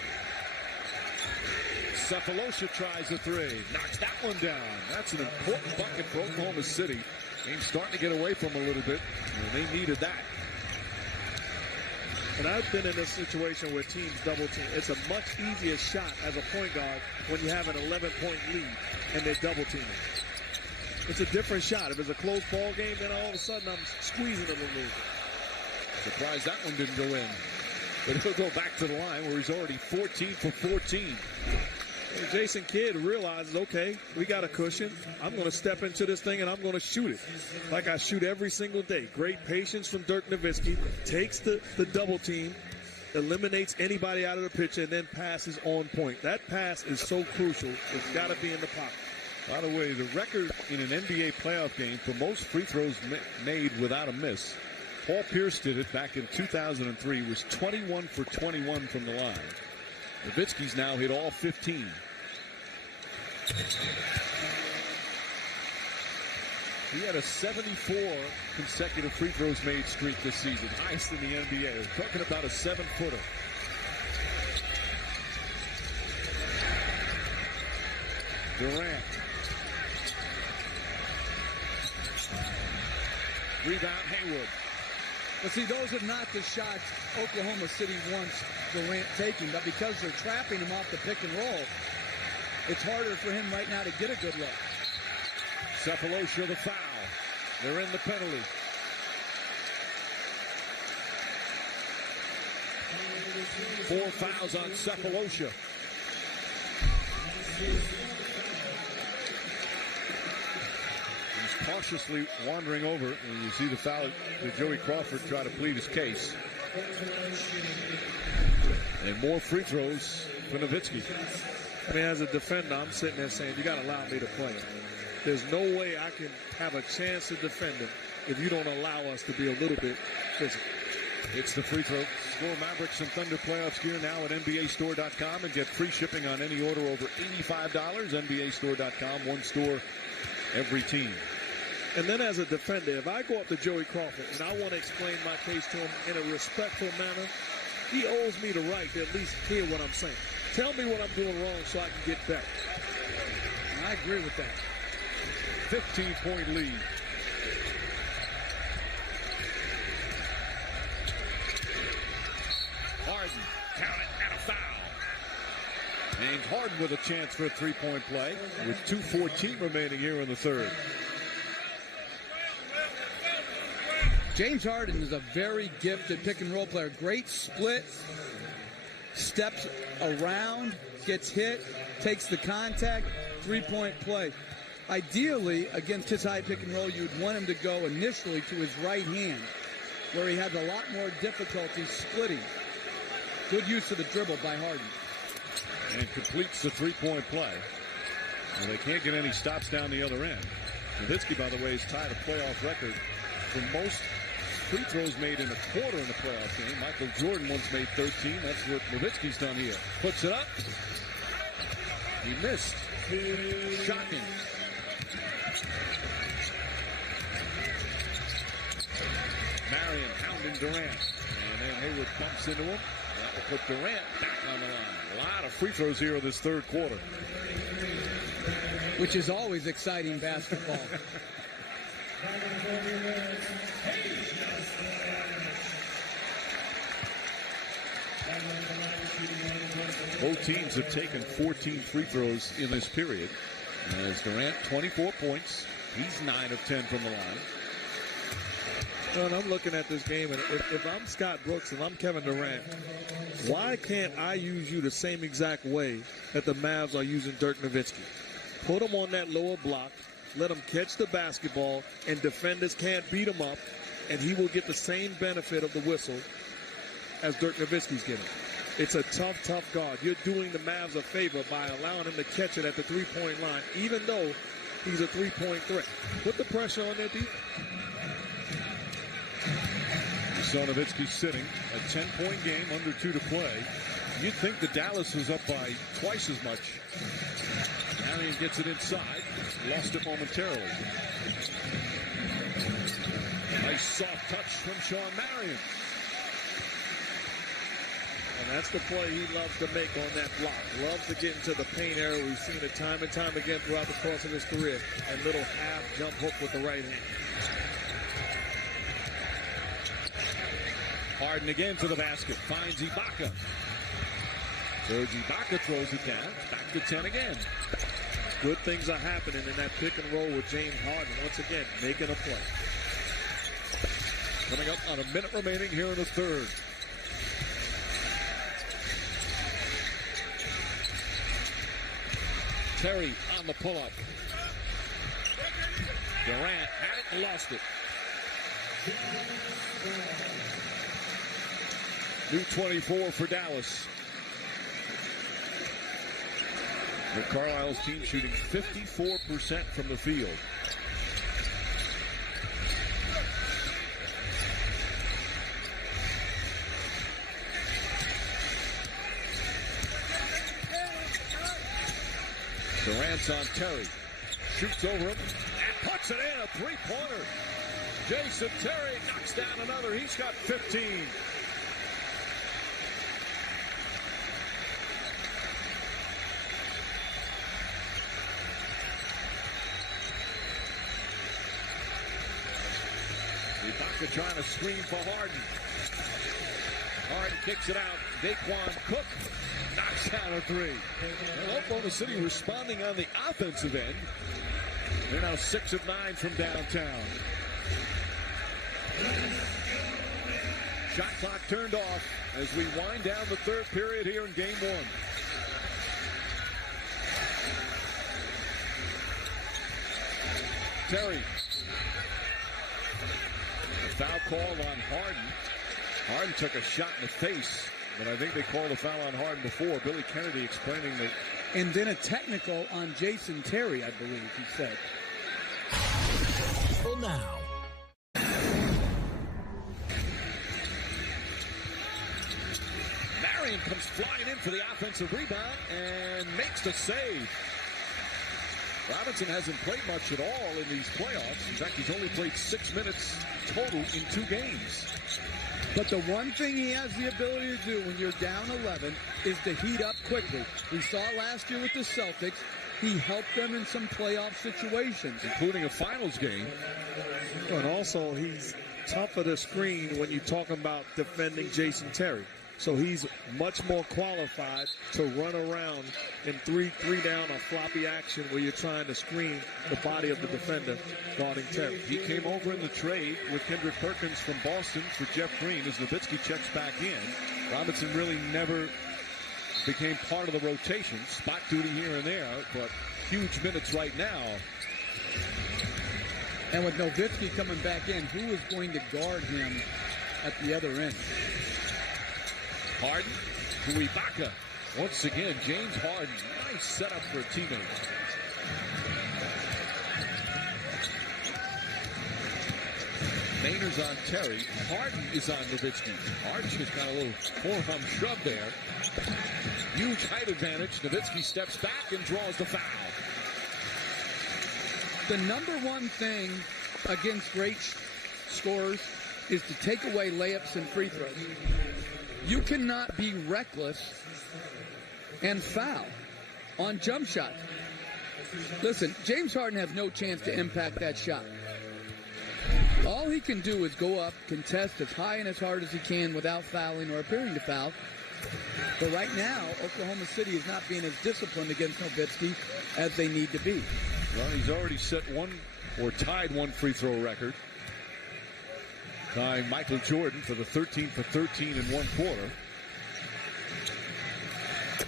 Cephalosha tries a three, knocks that one down. That's an important bucket for Oklahoma City. Team's starting to get away from a little bit, and they needed that. And I've been in a situation where teams double team. It's a much easier shot as a point guard when you have an 11-point lead and they're double teaming. It's a different shot. If it's a close ball game, then all of a sudden I'm squeezing it a little bit. Surprised that one didn't go in. But he'll go back to the line where he's already 14 for 14. And Jason Kidd realizes, okay, we got a cushion. I'm going to step into this thing and I'm going to shoot it like I shoot every single day. Great patience from Dirk Nowitzki. Takes the double team, eliminates anybody out of the picture, and then passes on point. That pass is so crucial. It's got to be in the pocket. By the way, the record in an NBA playoff game for most free throws made without a miss, Paul Pierce did it back in 2003, was 21 for 21 from the line. Nowitzki's now hit all 15. He had a 74 consecutive free throws made streak this season, highest in the NBA. We're talking about a 7-footer. Durant. Rebound Haywood. But see, those are not the shots Oklahoma City wants Durant taking, but because they're trapping him off the pick and roll, it's harder for him right now to get a good look. Cephalosha the foul. They're in the penalty. Four fouls on Cephalosha. He's cautiously wandering over, and you see the foul that Joey Crawford try to plead his case. And more free throws for Nowitzki. I mean, as a defender, I'm sitting there saying, you got to allow me to play. There's no way I can have a chance to defend him if you don't allow us to be a little bit physical. It's the free throw. Score Mavericks and Thunder playoffs gear now at NBAstore.com and get free shipping on any order over $85. NBAstore.com, one store, every team. And then as a defender, if I go up to Joey Crawford and I want to explain my case to him in a respectful manner, he owes me the right to at least hear what I'm saying. Tell me what I'm doing wrong so I can get better. And I agree with that. 15-point lead. Harden, count it, and a foul. James Harden with a chance for a three-point play with 2:14 remaining here in the third. James Harden is a very gifted pick-and-roll player. Great split, steps around, gets hit, takes the contact, three-point play. Ideally, against his high pick-and-roll, you'd want him to go initially to his right hand, where he has a lot more difficulty splitting. Good use of the dribble by Harden. And completes the three-point play. And they can't get any stops down the other end. Nowitzki, by the way, is tied a playoff record for most free throws made in a quarter in the playoff game. Michael Jordan once made 13. That's what Nowitzki's done here. Puts it up. He missed. Shocking. Marion hounding Durant. And then Hayward bumps into him. That will put Durant back on the line. A lot of free throws here in this third quarter. Which is always exciting basketball. Both teams have taken 14 free throws in this period. As Durant, 24 points. He's 9 of 10 from the line. And I'm looking at this game, and if I'm Scott Brooks and I'm Kevin Durant, why can't I use you the same exact way that the Mavs are using Dirk Nowitzki? Put him on that lower block, let him catch the basketball, and defenders can't beat him up, and he will get the same benefit of the whistle as Dirk Nowitzki's getting. It's a tough, tough guard. You're doing the Mavs a favor by allowing him to catch it at the three-point line, even though he's a three-point threat. Put the pressure on their defense. You saw Nowitzki sitting, a 10-point game, under 2 to play. You'd think that Dallas was up by twice as much. Marion gets it inside, lost it momentarily. Nice soft touch from Sean Marion. And that's the play he loves to make on that block. Loves to get into the paint area. We've seen it time and time again throughout the course of his career. And little half jump hook with the right hand. Harden again to the basket. Finds Ibaka. Serge Ibaka throws it down. Back to 10 again. Good things are happening in that pick and roll with James Harden. Once again, making a play. Coming up on a minute remaining here in the third. Terry on the pull-up. Durant had it and lost it. New 24 for Dallas. The Carlisle's team shooting 54% from the field. Durant's on Terry. Shoots over him and puts it in, a three-pointer. Jason Terry knocks down another. He's got 15. Ibaka trying to screen for Harden. Harden kicks it out. Daquan Cook knocks down a three. Well, Oklahoma City responding on the offensive end. They're now 6 of 9 from downtown. Shot clock turned off as we wind down the third period here in game one. Terry. A foul call on Harden. Harden took a shot in the face, but I think they called a foul on Harden before. Billy Kennedy explaining that. And then a technical on Jason Terry, I believe he said. Well, now. Marion comes flying in for the offensive rebound and makes the save. Robinson hasn't played much at all in these playoffs. In fact, he's only played 6 minutes total in 2 games. But the one thing he has the ability to do when you're down 11 is to heat up quickly. We saw last year with the Celtics. He helped them in some playoff situations, including a finals game. And also, he's tougher to screen when you're talking about defending Jason Terry. So he's much more qualified to run around in three down or floppy action where you're trying to screen the body of the defender guarding Terry. He came over in the trade with Kendrick Perkins from Boston for Jeff Green as Nowitzki checks back in. Robinson really never became part of the rotation. Spot duty here and there, but huge minutes right now. And with Nowitzki coming back in, who is going to guard him at the other end? Harden to Ibaka. Once again, James Harden. Nice setup for a teammate. Maynard's on Terry. Harden is on Nowitzki. Harden just got a little forearm shrub there. Huge height advantage. Nowitzki steps back and draws the foul. The number one thing against great scorers is to take away layups and free throws. You cannot be reckless and foul on jump shots. Listen, James Harden has no chance to impact that shot. All he can do is go up, contest as high and as hard as he can without fouling or appearing to foul. But right now, Oklahoma City is not being as disciplined against Nowitzki as they need to be. Well, he's already set one or tied one free throw record. By Michael Jordan for the 13 for 13 in one quarter.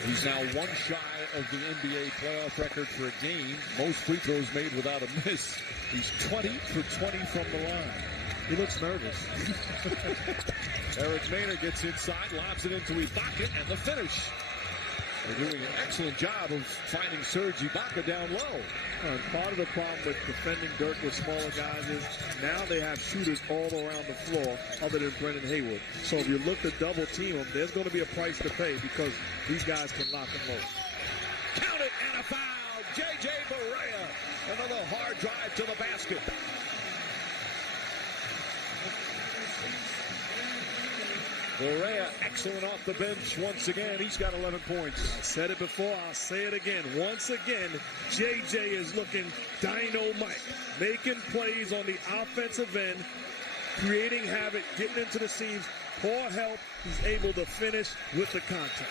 He's now one shy of the NBA playoff record for a game. Most free throws made without a miss. He's 20 for 20 from the line. He looks nervous. Eric Maynard gets inside, lobs it into Ibaka, and the finish. They're doing an excellent job of finding Serge Ibaka down low. And part of the problem with defending Dirk with smaller guys is now they have shooters all around the floor other than Brendan Haywood. So if you look to double team them, there's going to be a price to pay because these guys can lock them low. Count it and a foul. J.J. Barea. Another hard drive to the basket. Barea excellent off the bench once again. He's got 11 points. I said it before, I'll say it again. Once again, JJ is looking dynamite, making plays on the offensive end, creating havoc, getting into the seams. Poor help, he's able to finish with the contact.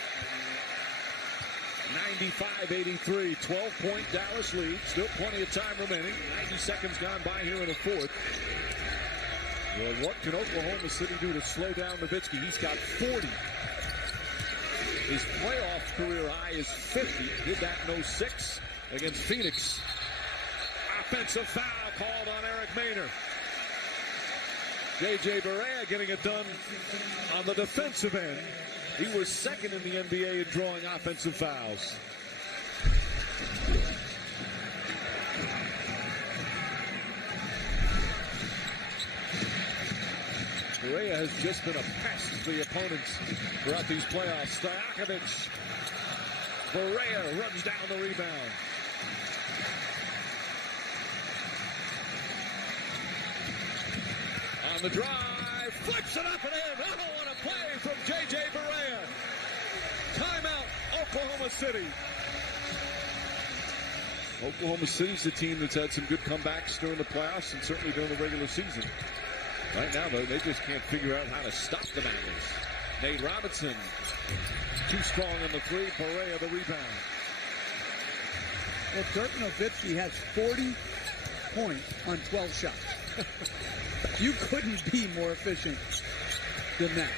95-83, 12-point Dallas lead. Still plenty of time remaining. 90 seconds gone by here in the fourth. Well, what can Oklahoma City do to slow down Nowitzki? He's got 40. His playoff career high is 50. Did that in 06 against Phoenix. Offensive foul called on Eric Maynard. J.J. Barea getting it done on the defensive end. He was second in the NBA in drawing offensive fouls. Barea has just been a pest to the opponents throughout these playoffs. Stojakovic. Barea runs down the rebound. On the drive, flips it up and in. Oh, what a play from J.J. Barea. Timeout, Oklahoma City. Oklahoma City's the team that's had some good comebacks during the playoffs and certainly during the regular season. Right now, though, they just can't figure out how to stop the Mavericks. Nate Robinson, too strong on the three. Barea the rebound. Well, Dirk Nowitzki has 40 points on 12 shots. You couldn't be more efficient than that.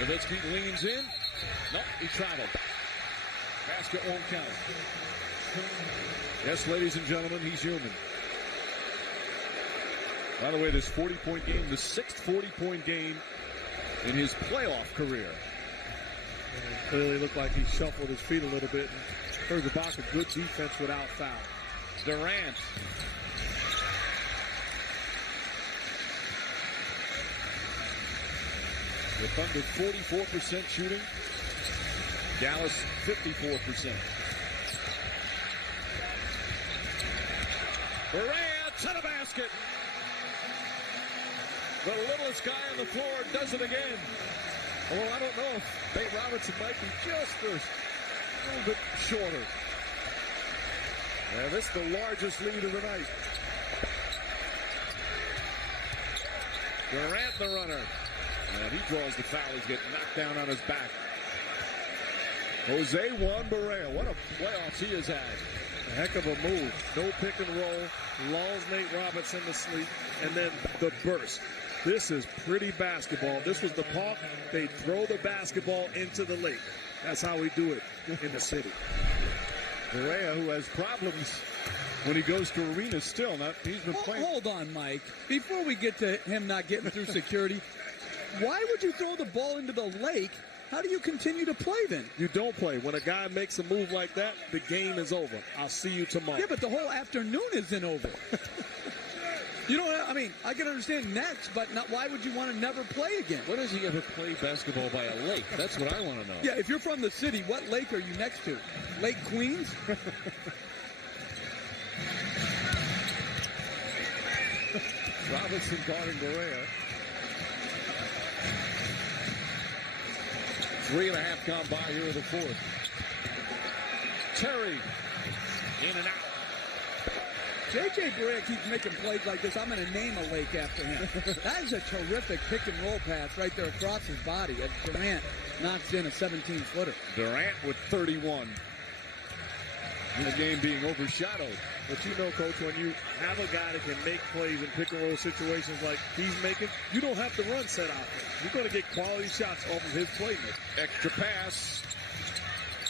Nowitzki leans in. Nope, he traveled. Basket won't count. Yes, ladies and gentlemen, he's human. By the way, this 40-point game, the 6th 40-point game in his playoff career. And clearly looked like he shuffled his feet a little bit. And Ibaka, good defense without foul. Durant. The Thunder 44% shooting. Dallas 54%. Barea to the basket. The littlest guy on the floor does it again. Although I don't know if Nate Robinson might be just a little bit shorter. And this is the largest lead of the night. Durant the runner. And he draws the foul. He's getting knocked down on his back. Jose Juan Barea. What a playoffs he has had. A heck of a move. No pick and roll. Lulls Nate Robinson to sleep. And then the burst. This is pretty basketball. This was the park. They throw the basketball into the lake. That's how we do it in the city. Barea, who has problems when he goes to arenas still. He's been playing. Hold on, Mike. Before we get to him not getting through security, why would you throw the ball into the lake? How do you continue to play then? You don't play. When a guy makes a move like that, the game is over. I'll see you tomorrow. Yeah, but the whole afternoon isn't over. You know, I mean, I can understand nets, but not, why would you want to never play again? When does he ever play basketball by a lake? That's what I want to know. Yeah, if you're from the city, what lake are you next to? Lake Queens? Robinson guarding Barea. 3.5 gone by here in the fourth. Terry in and out. J.J. Barea keeps making plays like this. I'm going to name a lake after him. That is a terrific pick and roll pass right there across his body as Durant knocks in a 17-footer. Durant with 31. The game being overshadowed. But you know, Coach, when you have a guy that can make plays in pick and roll situations like he's making, you don't have to run set out. You're going to get quality shots off of his playmaking. Extra pass.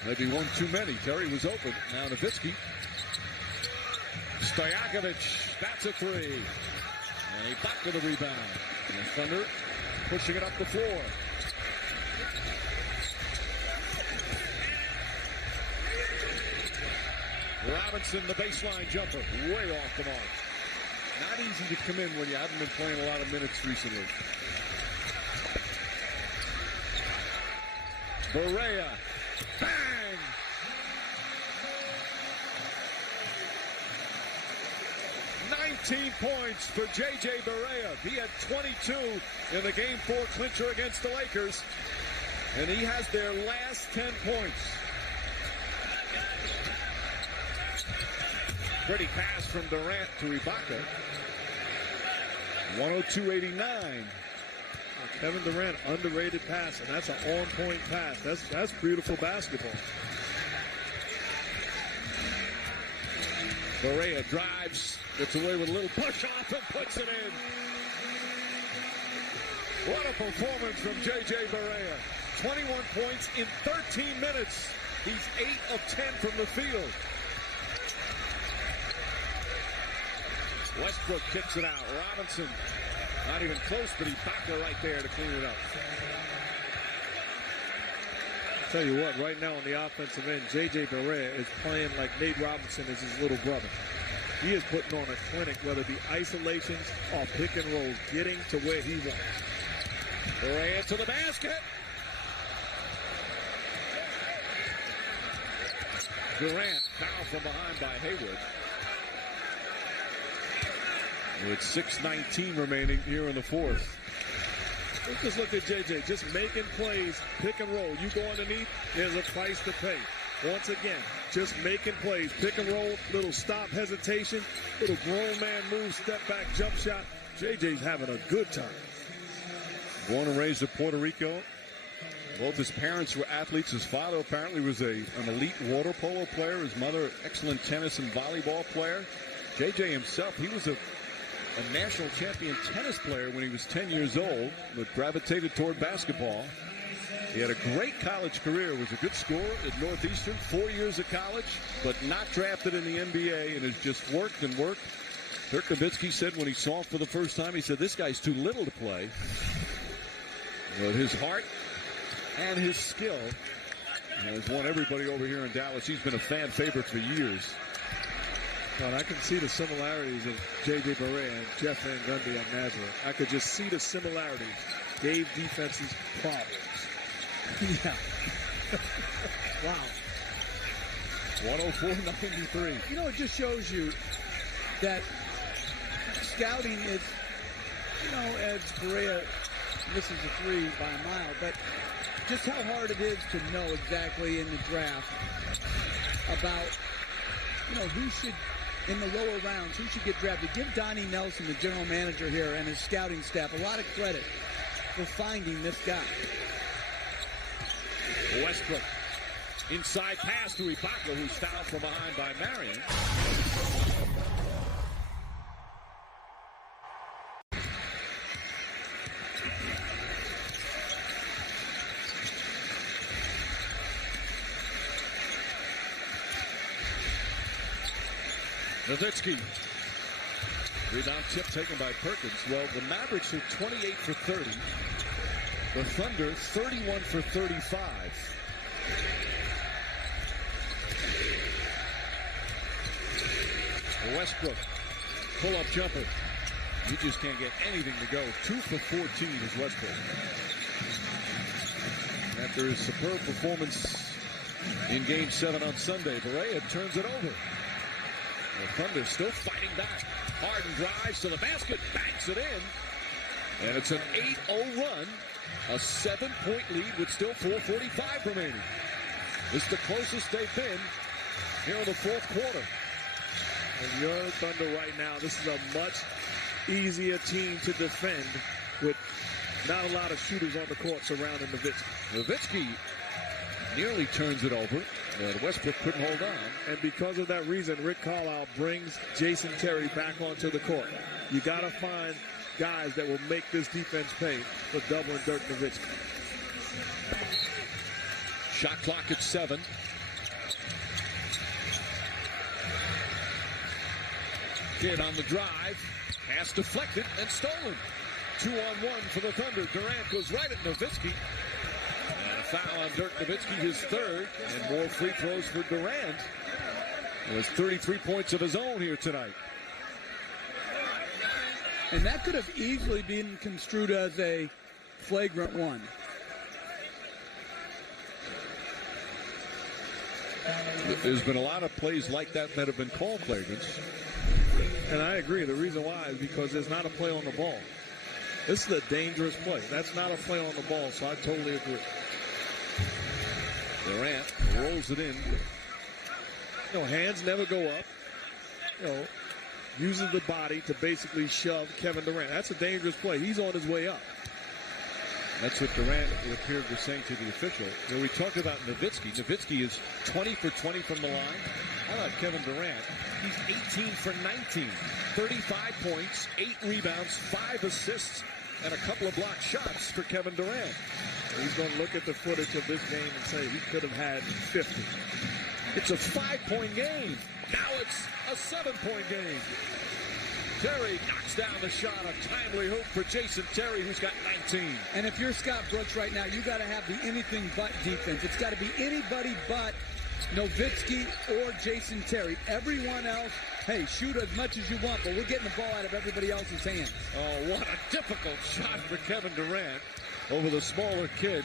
Maybe one too many. Terry was open. Now Nowitzki. Stojakovic, that's a three. And he back to the rebound. And the Thunder pushing it up the floor. Robinson, the baseline jumper, way off the mark. Not easy to come in when you haven't been playing a lot of minutes recently. Barea, bang! Points for J.J. Barea. He had 22 in the Game 4 clincher against the Lakers, and he has their last 10 points. Pretty pass from Durant to Ibaka. 102-89. Kevin Durant, underrated pass, and that's an on-point pass. That's beautiful basketball. Barea drives, gets away with a little push-off and puts it in. What a performance from J.J. Barea. 21 points in 13 minutes. He's 8 of 10 from the field. Westbrook kicks it out. Robinson, not even close, but he backed her right there to clean it up. Tell you what, right now on the offensive end, J.J. Barea is playing like Nate Robinson is his little brother. He is putting on a clinic, whether it be isolations or pick and rolls, getting to where he wants. Barea to the basket. Durant foul from behind by Hayward. With 6:19 remaining here in the fourth. Let's just look at J.J. just making plays, pick and roll. You go underneath, there's a price to pay. Once again, just making plays, pick and roll, little stop hesitation, little grown man move, step back, jump shot. JJ's having a good time. Born and raised in Puerto Rico. Both his parents were athletes. His father apparently was an elite water polo player. His mother, excellent tennis and volleyball player. JJ himself, he was a national champion tennis player when he was 10 years old, but gravitated toward basketball. He had a great college career, was a good scorer at Northeastern, 4 years of college, but not drafted in the NBA, and has just worked and worked. Dirk Nowitzki said when he saw him for the first time, he said, this guy's too little to play. But his heart and his skill has won everybody over here in Dallas. He's been a fan favorite for years. Well, I can see the similarities of J.J. Barea and Jeff Van Gundy at Nazareth. I could just see the similarities. Gave defenses problems. Yeah. Wow. 104-93. You know, it just shows you that scouting is, you know, as Barea misses a three by a mile, but just how hard it is to know exactly in the draft about, you know, who should, in the lower rounds, who should get drafted. Give Donnie Nelson, the general manager here, and his scouting staff a lot of credit for finding this guy. Westbrook. Inside pass to Ibaka, who's fouled from behind by Marion. Nowitzki. Rebound tip taken by Perkins. Well, the Mavericks are 28 for 30. The Thunder 31 for 35. Westbrook. Pull-up jumper. He just can't get anything to go. 2 for 14 is Westbrook. After his superb performance in Game 7 on Sunday, Barea turns it over. The Thunder still fighting back. Harden drives to the basket, banks it in. And it's an 8-0 run. A 7-point lead with still 4:45 remaining. This is the closest they've been here in the fourth quarter. And your Thunder right now, this is a much easier team to defend with not a lot of shooters on the court surrounding Nowitzki. Nowitzki nearly turns it over, but Westbrook couldn't hold on. And because of that reason, Rick Carlisle brings Jason Terry back onto the court. You got to find guys that will make this defense pay for doubling Dirk Nowitzki. Shot clock at 7. Kid on the drive. Pass deflected and stolen. 2-on-1 for the Thunder. Durant goes right at Nowitzki. And a foul on Dirk Nowitzki, his third. And more free throws for Durant. He has 33 points of his own here tonight. And that could have easily been construed as a flagrant one. There's been a lot of plays like that that have been called flagrants. And I agree. The reason why is because there's not a play on the ball. This is a dangerous play. That's not a play on the ball, so I totally agree. Durant rolls it in. You know, hands never go up. You know, uses the body to basically shove Kevin Durant. That's a dangerous play. He's on his way up. That's what Durant, it appeared, was saying to the official. Now, we talked about Nowitzki. Nowitzki is 20 for 20 from the line. How about Kevin Durant? He's 18 for 19. 35 points, 8 rebounds, 5 assists, and a couple of blocked shots for Kevin Durant. He's going to look at the footage of this game and say he could have had 50. It's a 5-point game. Now it's a 7-point game. Terry knocks down the shot. A timely hoop for Jason Terry, who's got 19. And if you're Scott Brooks right now, you got to have the anything but defense. It's got to be anybody but Nowitzki or Jason Terry. Everyone else, hey, shoot as much as you want, but we're getting the ball out of everybody else's hands. Oh, what a difficult shot for Kevin Durant over the smaller kid.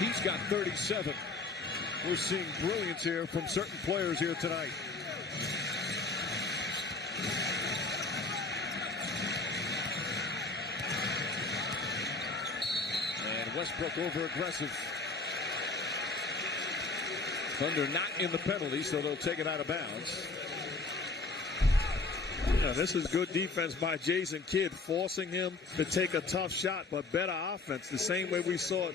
He's got 37. We're seeing brilliance here from certain players here tonight. And Westbrook over aggressive. Thunder not in the penalty, so they'll take it out of bounds. Now, this is good defense by Jason Kidd, forcing him to take a tough shot, but better offense. The same way we saw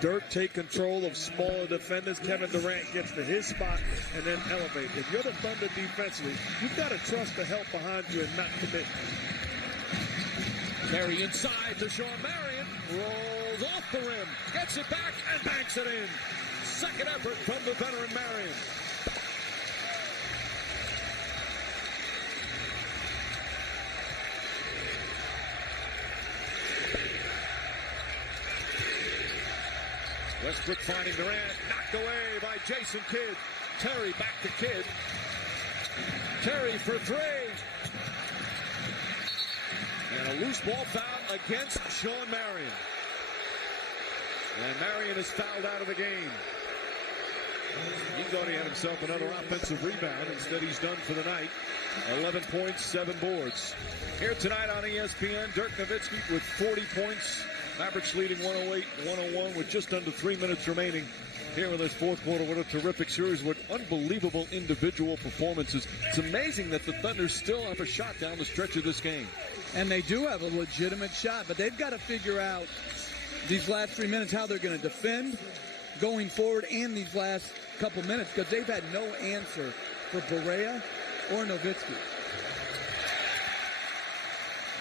Dirk take control of smaller defenders. Kevin Durant gets to his spot and then elevate. If you're the Thunder defensively, you've got to trust the help behind you and not commit. Terry inside to Sean Marion. Rolls off the rim. Gets it back and banks it in. Second effort from the veteran Marion. Westbrook finding Durant. Knocked away by Jason Kidd. Terry back to Kidd. Terry for three. And a loose ball foul against Sean Marion. And Marion is fouled out of the game. He thought he had himself another offensive rebound. Instead, he's done for the night. 11 points, 7 boards. Here tonight on ESPN, Dirk Nowitzki with 40 points. Mavericks leading 108-101 with just under 3 minutes remaining here in this fourth quarter. What a terrific series with unbelievable individual performances. It's amazing that the Thunder still have a shot down the stretch of this game. And they do have a legitimate shot, but they've got to figure out these last 3 minutes how they're going to defend going forward and these last couple minutes, because they've had no answer for Barea or Nowitzki.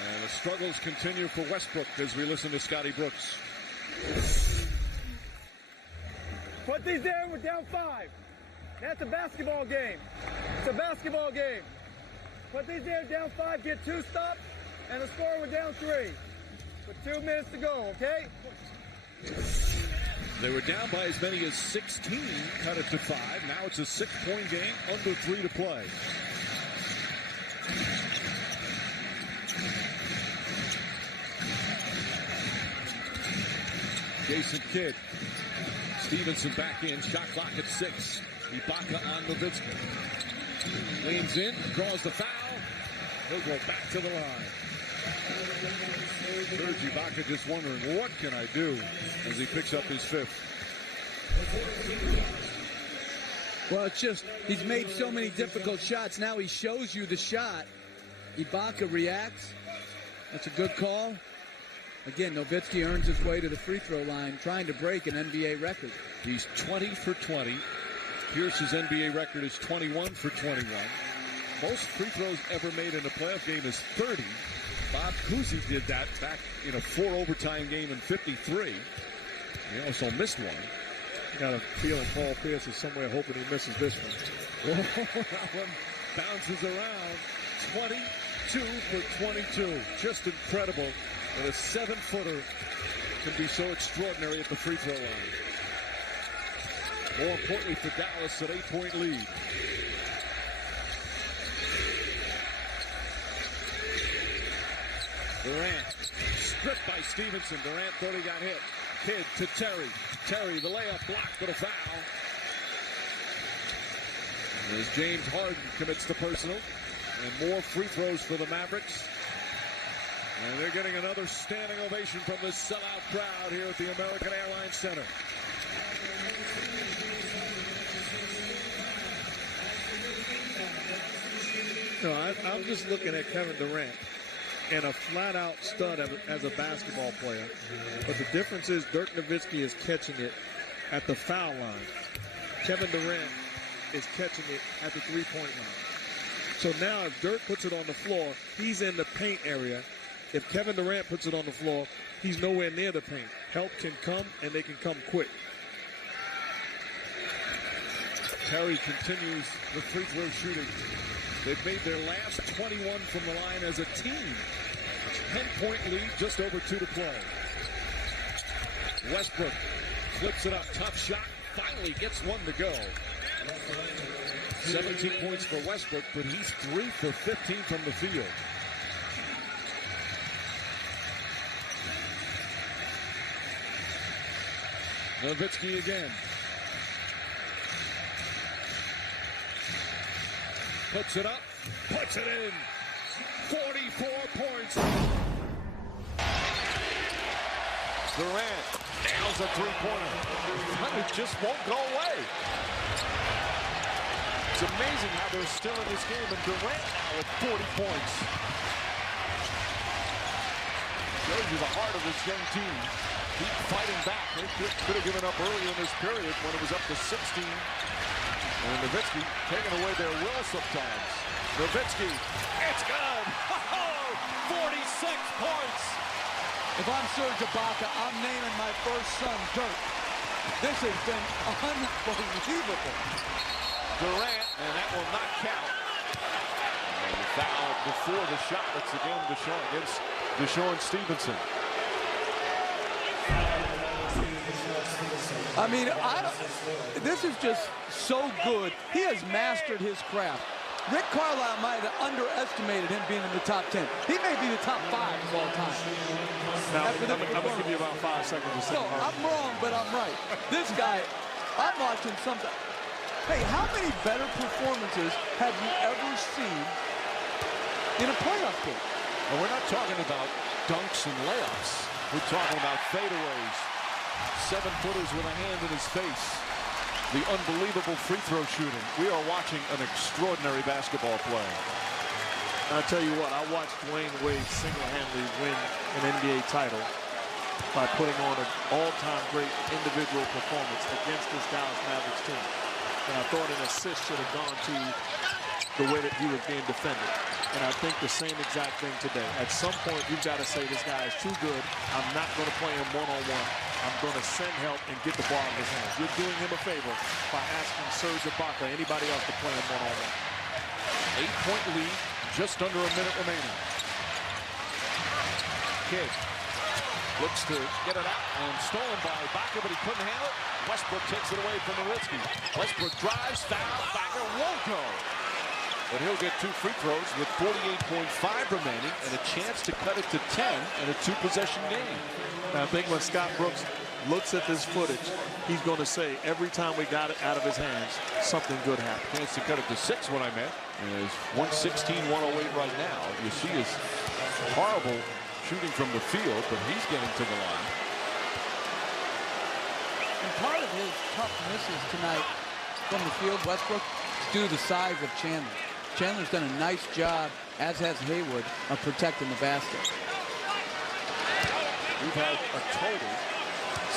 And the struggles continue for Westbrook as we listen to Scotty Brooks. Put these there, we're down 5. That's a basketball game. It's a basketball game. Put these there, down 5, get 2 stops, and the score, we're down 3. With 2 minutes to go, okay? They were down by as many as 16, cut it to 5. Now it's a 6-point game, under 3 to play. Jason Kidd. Stevenson back in, shot clock at 6. Ibaka on Nowitzki. Leans in, draws the foul. He'll go back to the line. Serge Ibaka just wondering, what can I do, as he picks up his 5th. Well, it's just, he's made so many difficult shots. Now he shows you the shot. Ibaka reacts. That's a good call. Again, Nowitzki earns his way to the free throw line, trying to break an NBA record. He's 20 for 20. Pierce's NBA record is 21 for 21. Most free throws ever made in a playoff game is 30. Bob Cousy did that back in a 4-overtime game in 53. He also missed one. I got a feeling Paul Pierce is somewhere hoping he misses this one. That one bounces around. 22 for 22. Just incredible that a 7-footer can be so extraordinary at the free throw line. More importantly for Dallas, an 8-point lead. Durant, stripped by Stevenson. Durant thought he got hit. Kidd to Terry. Terry, the layup blocked, but a foul. As James Harden commits the personal. And more free throws for the Mavericks. And they're getting another standing ovation from the sellout crowd here at the American Airlines Center. No, I'm just looking at Kevin Durant. And a flat-out stud as a basketball player. But the difference is Dirk Nowitzki is catching it at the foul line. Kevin Durant is catching it at the three-point line. So now if Dirk puts it on the floor, he's in the paint area. If Kevin Durant puts it on the floor, he's nowhere near the paint. Help can come, and they can come quick. Terry continues the free throw shooting. They've made their last 21 from the line as a team. 10-point lead, just over 2 to play. Westbrook flips it up, tough shot, finally gets one to go. 17 points for Westbrook, but he's 3 for 15 from the field. Nowitzki again. Puts it up, puts it in. 44 points. Durant nails a three-pointer. It just won't go away. It's amazing how they're still in this game, and Durant now with 40 points. Shows you the heart of this young team. Keep fighting back. They could have given up early in this period when it was up to 16. And Nowitzki taking away their will sometimes. Nowitzki, it's good! 46 points! If I'm Serge Ibaka, I'm naming my first son Dirk. This has been unbelievable. Durant, and that will not count. And the foul before the shot. That's again Deshaun against Deshaun Stevenson. I mean, this is just so good. He has mastered his craft. Rick Carlisle might have underestimated him being in the top 10. He may be the top 5 of all time. Now, I'm going to give you about 5 seconds to say. No, I'm wrong, but I'm right. This guy, I'm watching something. Hey, how many better performances have you ever seen in a playoff game? And we're not talking about dunks and layups. We're talking about fadeaways. 7-footers with a hand in his face. The unbelievable free throw shooting. We are watching an extraordinary basketball play. I'll tell you what, I watched Dwayne Wade single-handedly win an NBA title by putting on an all-time great individual performance against this Dallas Mavericks team. And I thought an assist should have gone to the way that he was being defended. And I think the same exact thing today. At some point, you've got to say, this guy is too good. I'm not going to play him one-on-one. I'm going to send help and get the ball in his hands. You're doing him a favor by asking Serge Ibaka or anybody else to play him one-on-one. 8-point lead, just under a minute remaining. Kidd looks to get it out and stolen by Ibaka, but he couldn't handle it. Westbrook takes it away from Nowitzki. Westbrook drives, foul, Ibaka won't go. But he'll get 2 free throws with 48.5 remaining and a chance to cut it to 10 in a 2-possession game. I think when Scott Brooks looks at this footage, he's going to say every time we got it out of his hands, something good happened. Chance to cut it to 6 when I meant. Is 116-108 right now. You see his horrible shooting from the field, but he's getting to the line. And part of his tough misses tonight from the field, Westbrook, is due to the size of Chandler. Chandler's done a nice job, as has Haywood, of protecting the basket. We've had a total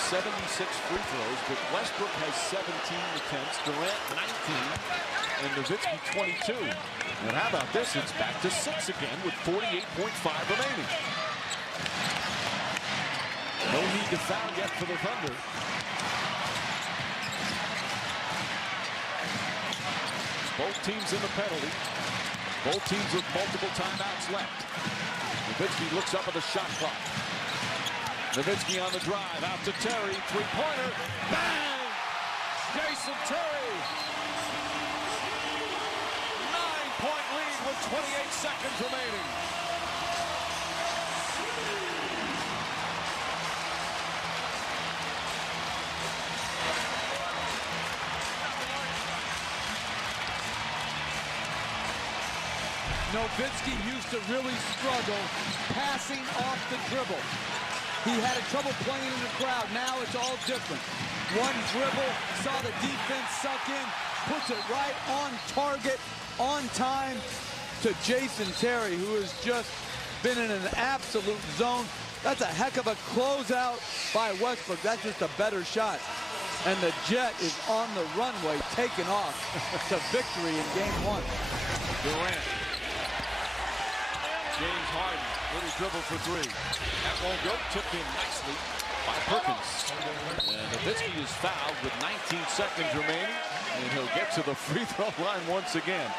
76 free throws, but Westbrook has 17 attempts, Durant 19, and Nowitzki 22. And how about this? It's back to 6 again with 48.5 remaining. No need to foul yet for the Thunder. Both teams in the penalty. Both teams with multiple timeouts left. Nowitzki looks up at the shot clock. Nowitzki on the drive, out to Terry, 3-pointer, bang! Jason Terry! 9-point lead with 28 seconds remaining. Nowitzki used to really struggle passing off the dribble. He had trouble playing in the crowd. Now it's all different. One dribble, saw the defense suck in, puts it right on target, on time to Jason Terry, who has just been in an absolute zone. That's a heck of a closeout by Westbrook. That's just a better shot. And the Jet is on the runway, taking off to victory in game 1. Durant. James Harden, little dribble for 3. That won't go, tipped in nicely by Perkins. And Nowitzki is fouled with 19 seconds remaining, and he'll get to the free throw line once again.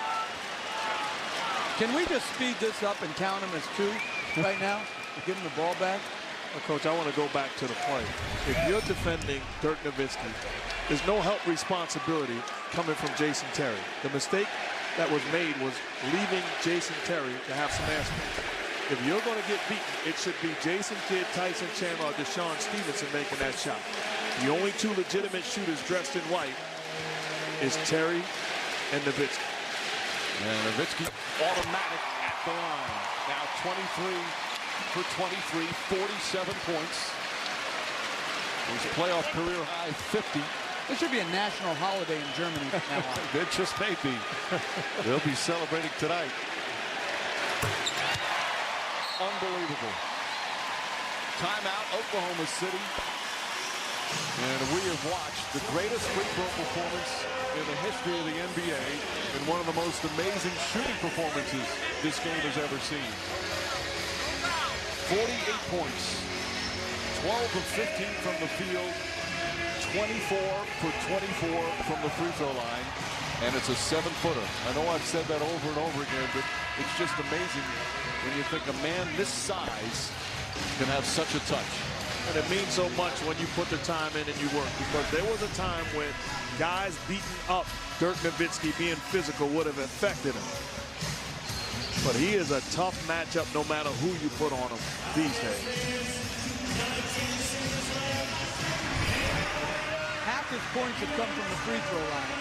Can we just speed this up and count him as 2 right now? Give him the ball back? Well, Coach, I want to go back to the play. If you're defending Dirk Nowitzki, there's no help responsibility coming from Jason Terry. The mistake that was made was leaving Jason Terry to have some airspace. If you're going to get beaten, it should be Jason Kidd, Tyson Chandler, or Deshaun Stevenson making that shot. The only 2 legitimate shooters dressed in white is Terry and Nowitzki. And Nowitzki automatic at the line. Now 23 for 23, 47 points. His playoff career high 50. There should be a national holiday in Germany now on. It just may be. They'll be celebrating tonight. Unbelievable. Timeout, Oklahoma City. And we have watched the greatest free throw performance in the history of the NBA and one of the most amazing shooting performances this game has ever seen. 48 points, 12 of 15 from the field, 24 for 24 from the free throw line, and it's a 7-footer. I know I've said that over and over again, but it's just amazing when you think a man this size can have such a touch. And it means so much when you put the time in and you work, because there was a time when guys beating up Dirk Nowitzki, being physical, would have affected him. But he is a tough matchup no matter who you put on him these days. Half his points have come from the free throw line,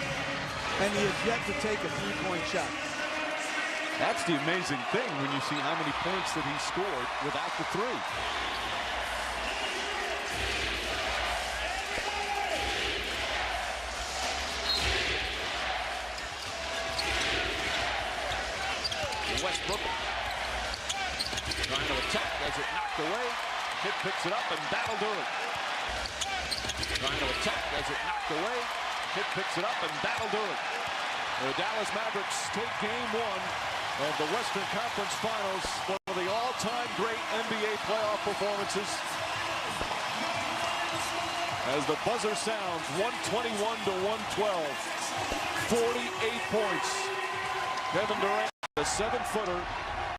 and he has yet to take a three-point shot. That's the amazing thing when you see how many points that he scored without the three. Westbrook trying to attack as it knocked away. Kid picks it up and that'll do it. Trying to attack as it knocked away. Kid picks it up and that'll do it. The Dallas Mavericks take game 1 of the Western Conference Finals, one of the all-time great NBA playoff performances. As the buzzer sounds, 121 to 112, 48 points. Kevin Durant, a 7-footer,